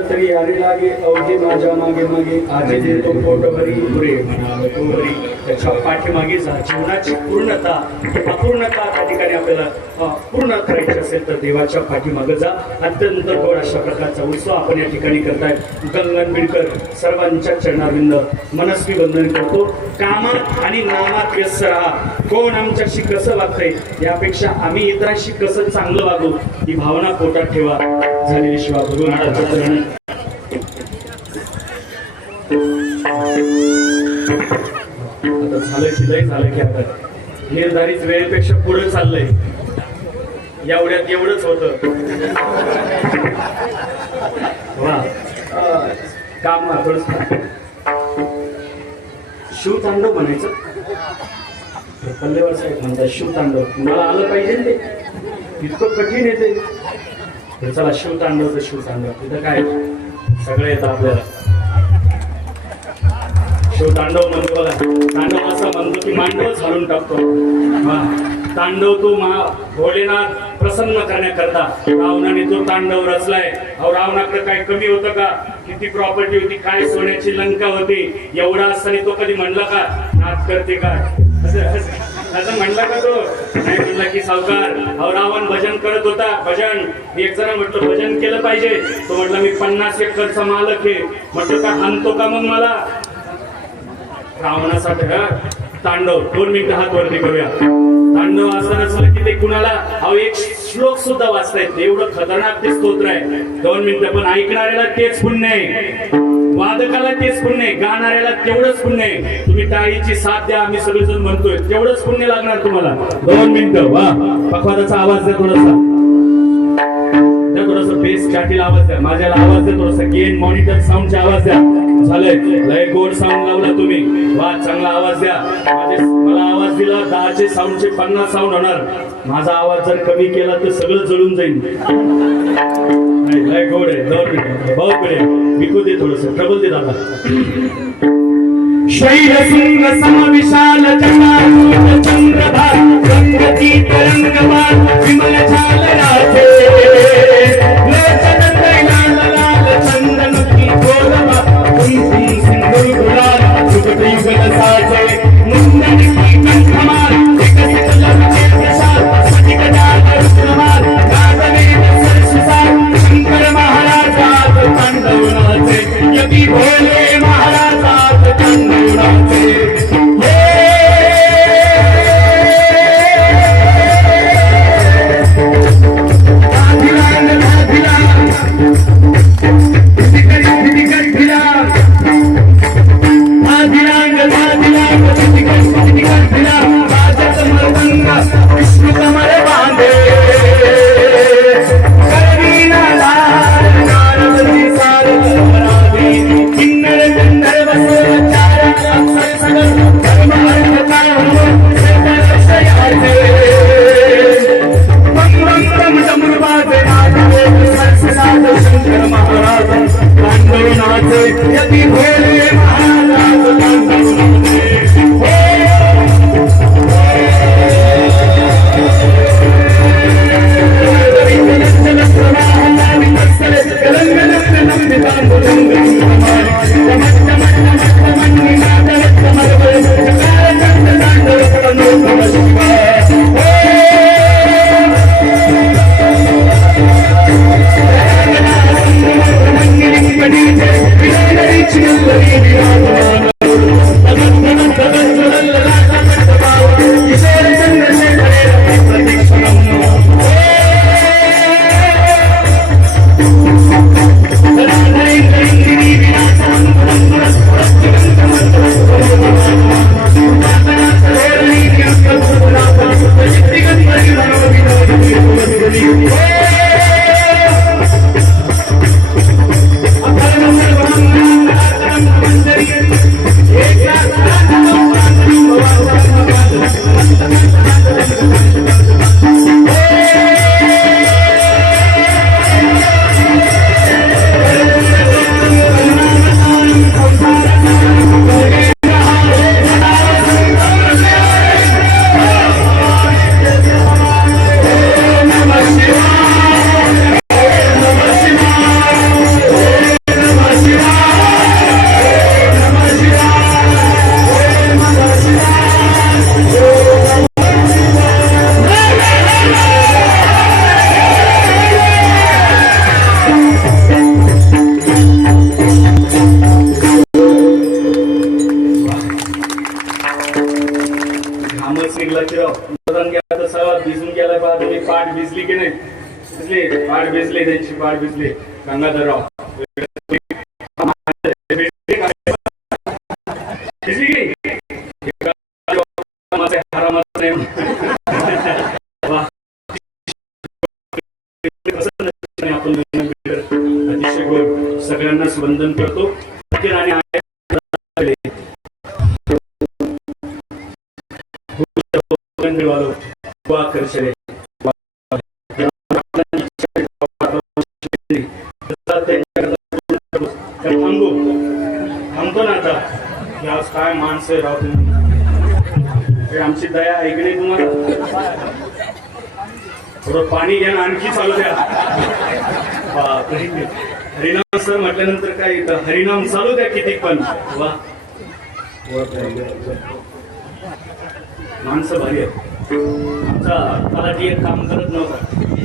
तरी यारी लागे अवघे माझ्या मागे मागे आजी देतो पोट भरी पुरे म्हणाल तो भरी त्याच्या पाठीमागे जा जीवनाची पूर्णता अपूर्णता त्या ठिकाणी आपल्याला पूर्ण करायची असेल तर देवाच्या पाठीमागे जा. अत्यंत गोड अशा प्रकारचा उत्सव आपण या ठिकाणी करताय. गंगन बिडकर सर्वांच्या चरणाविंद मनस्वी वंदन करतो. कामात आणि नामात व्यस्त राहा. कोण आमच्याशी कसं वागतंय यापेक्षा आम्ही इतरांशी कसं चांगलं वागू ही भावना पोटात ठेवा. झालेली शिवा भगवान महाराजांचं आता झालं की लय झालं की आता निर्धारित वेळेपेक्षा पुढे चाललंय. एवढ्यात एवढंच होतं. वा काम थोडस शिवतांडव म्हणायचं. पल्लेवर साहेब म्हणतात शिवतांडव मला आलं पाहिजे ना ते इतकं कठीण येते. तर चला शिवतांडव तर शिवतांडव तिथं काय सगळं येतं आपल्याला. शिवतांडव म्हणतो बघा. तांडव असं म्हणतो की मांडव झाडून टाकतो. तांडव तो भोलेनाथ प्रसन्न करण्याकरता रावणाने तो तांडव रचलाय. अहो रावणाकडे काय कमी होतं का? किती प्रॉपर्टी होती, काय सोन्याची लंका होती. एवढा असताना तो कधी म्हणला का नाच करते का? असं म्हणला का तो? नाही म्हणला की सावकार अहो रावण भजन करत होता. भजन एक जण म्हटलं भजन केलं पाहिजे. तो म्हटलं मी 50 एकरचा मालक आहे. म्हटलं का हाणतो का मग मला? रावणासाठी तांडव 2 मिनिटं हात वरती करूया. तांडव असं नसलं की ते कुणाला अहो एक श्लोक सुद्धा वाचता येते. एवढं खतरनाक ते स्तोत्र आहे. 2 मिनिटं पण ऐकणाऱ्याला तेच पुण्य आहे. वादकाला तेच पुण्य आहे. गाणाऱ्याला तेवढंच पुण्य आहे. तुम्ही टाळीची साथ द्या आम्ही सगळेजण म्हणतोय तेवढंच पुण्य लागणार तुम्हाला. 2 मिनिटं वा पखवादाचा आवाज द्या थोडासा. थोडस बेस चाटीला आवाज द्या. माझ्याला आवाज द्या थोडासा. गेन मॉनिटर साऊंडचा आवाज द्या. झालंय लय गोड साऊंड लावला तुम्ही. वा चांगला आवाज द्या. मला आवाज दिला 10चे साऊंडचे 50 साऊंड होणार. माझा आवाज जर कमी केला तर सगळं जळून जाईल. लय गोड आहे. 2 मिनिट बहुत बढिया. विकू दे थोडस ट्रबल दे दादा. शैलशृंग समविशाल जटाजूट चंद्रभार रंगतीत रंगवान विमल झालराचे लोचन लाल लाल चंदनती गोलवा कुंकुम सिंदूर गुलाल सुगती गलसाचे मुंडनी कंठमार विकसित लंके प्रसाद सतिक जात रुद्रमार गागने सरससार शंकर महाराजात तांडवनाचे यती भोले महाराजात तांडवनाचे. Chill, निघला की राव मतदान गेला तर सगळा भिजून गेला बा तुम्ही पाठ भिजली की नाही भिजली पाठ भिजली त्यांची पाठ भिजली गंगाधरराव भिजली की नाही? हरामाचं नाही. वा. आपण अतिशय गोड सगळ्यांनाच वंदन करतो आणि थांबतो ना आता आज काय माणसं आहे राव तुम्ही आमची दया ऐकणे तुम्हाला थोडं पाणी घ्या ना आणखी चालू द्या हरिनाम सर म्हटल्यानंतर काय येतं हरिनाम चालू द्या किती पण वा माणसं भारी आहे आमचा तलाठी एक काम करत नव्हता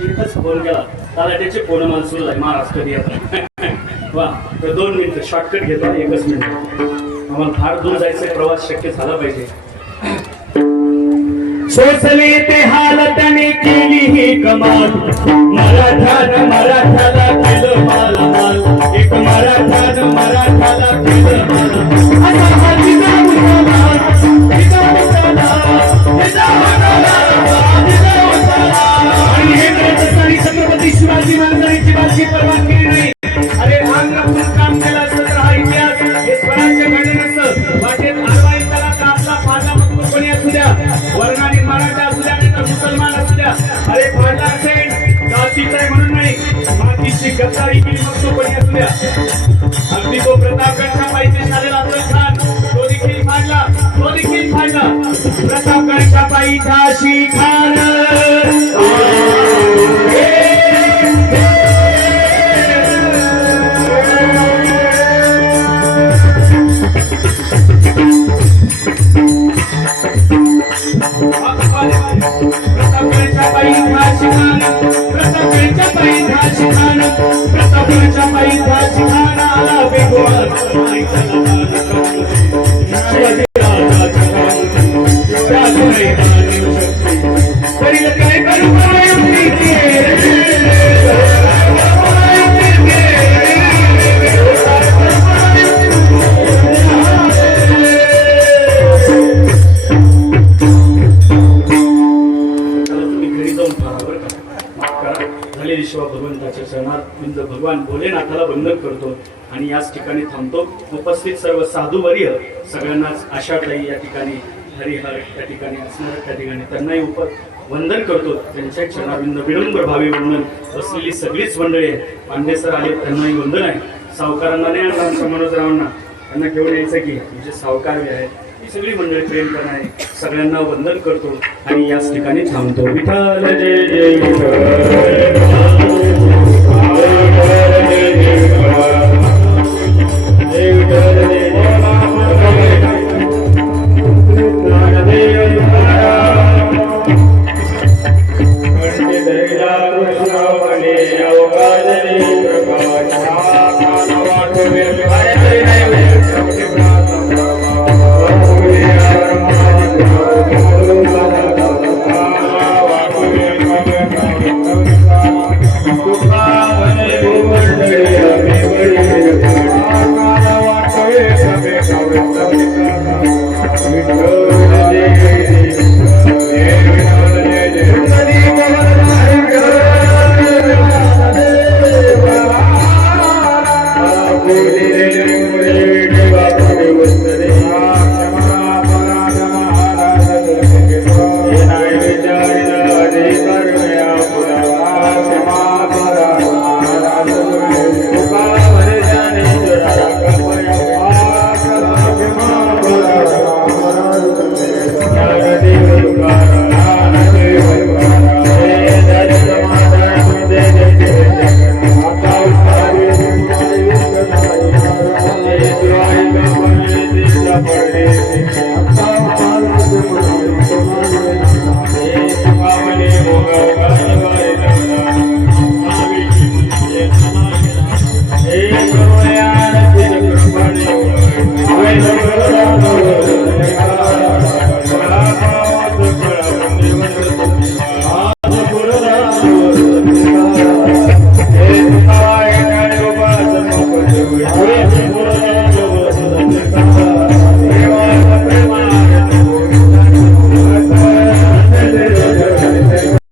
एकच फोन केला तलाठ्याचे फोन मला सुरू आहे महाराज कधी येतात वा तर 2 मिनिटं शॉर्टकट घेतो 1च मिनिट आम्हाला फार दूर जायचं प्रवास शक्य झाला पाहिजे सोसले ते हालताने केली ही कमाल मराठाला केलं माल एक मराठाला केलं आणि हे छत्रपती शिवाजी महाराजांची बातची परवा केली नाही अरे अंग राखून काम केलं असतं तर हा इतिहास हे स्वराज्य घडलं नसतं वाटेत आरवाई त्याला आपला फाटा मग कोणी असू द्या वर्णाने मराठा असू द्या नाही तर मुसलमान असू द्या अरे फाडला असेल जातीचा आहे म्हणून नाही मातीची गद्दारी केली मग तो कोणी असू द्या अगदी तो प्रतापगडच्या पायीचे शालेला अफजल खान तो देखील फाडला प्रतापगडच्या पायी झाशी खान भगवान भोलेनाथाला वंदन करतो आणि याच ठिकाणी थांबतो उपस्थित सर्व साधूवर्य सगळ्यांनाच आशाताई या ठिकाणी हरिहर त्या ठिकाणी असणार त्या ठिकाणी त्यांनाही वंदन करतो त्यांच्या चरणाविंद विनम्र भावी वंदन बसलेली सगळीच मंडळी आहे पांडे सर आले त्यांनाही वंदन आहे सावकारांना नाही आणणार मनोजरावांना त्यांना घेऊन यायचं की म्हणजे सावकार आहेत ही सगळी मंडळी प्रेम करणारे सगळ्यांना वंदन करतो आणि याच ठिकाणी थांबतो विठ्ठल जय जय विठ्ठल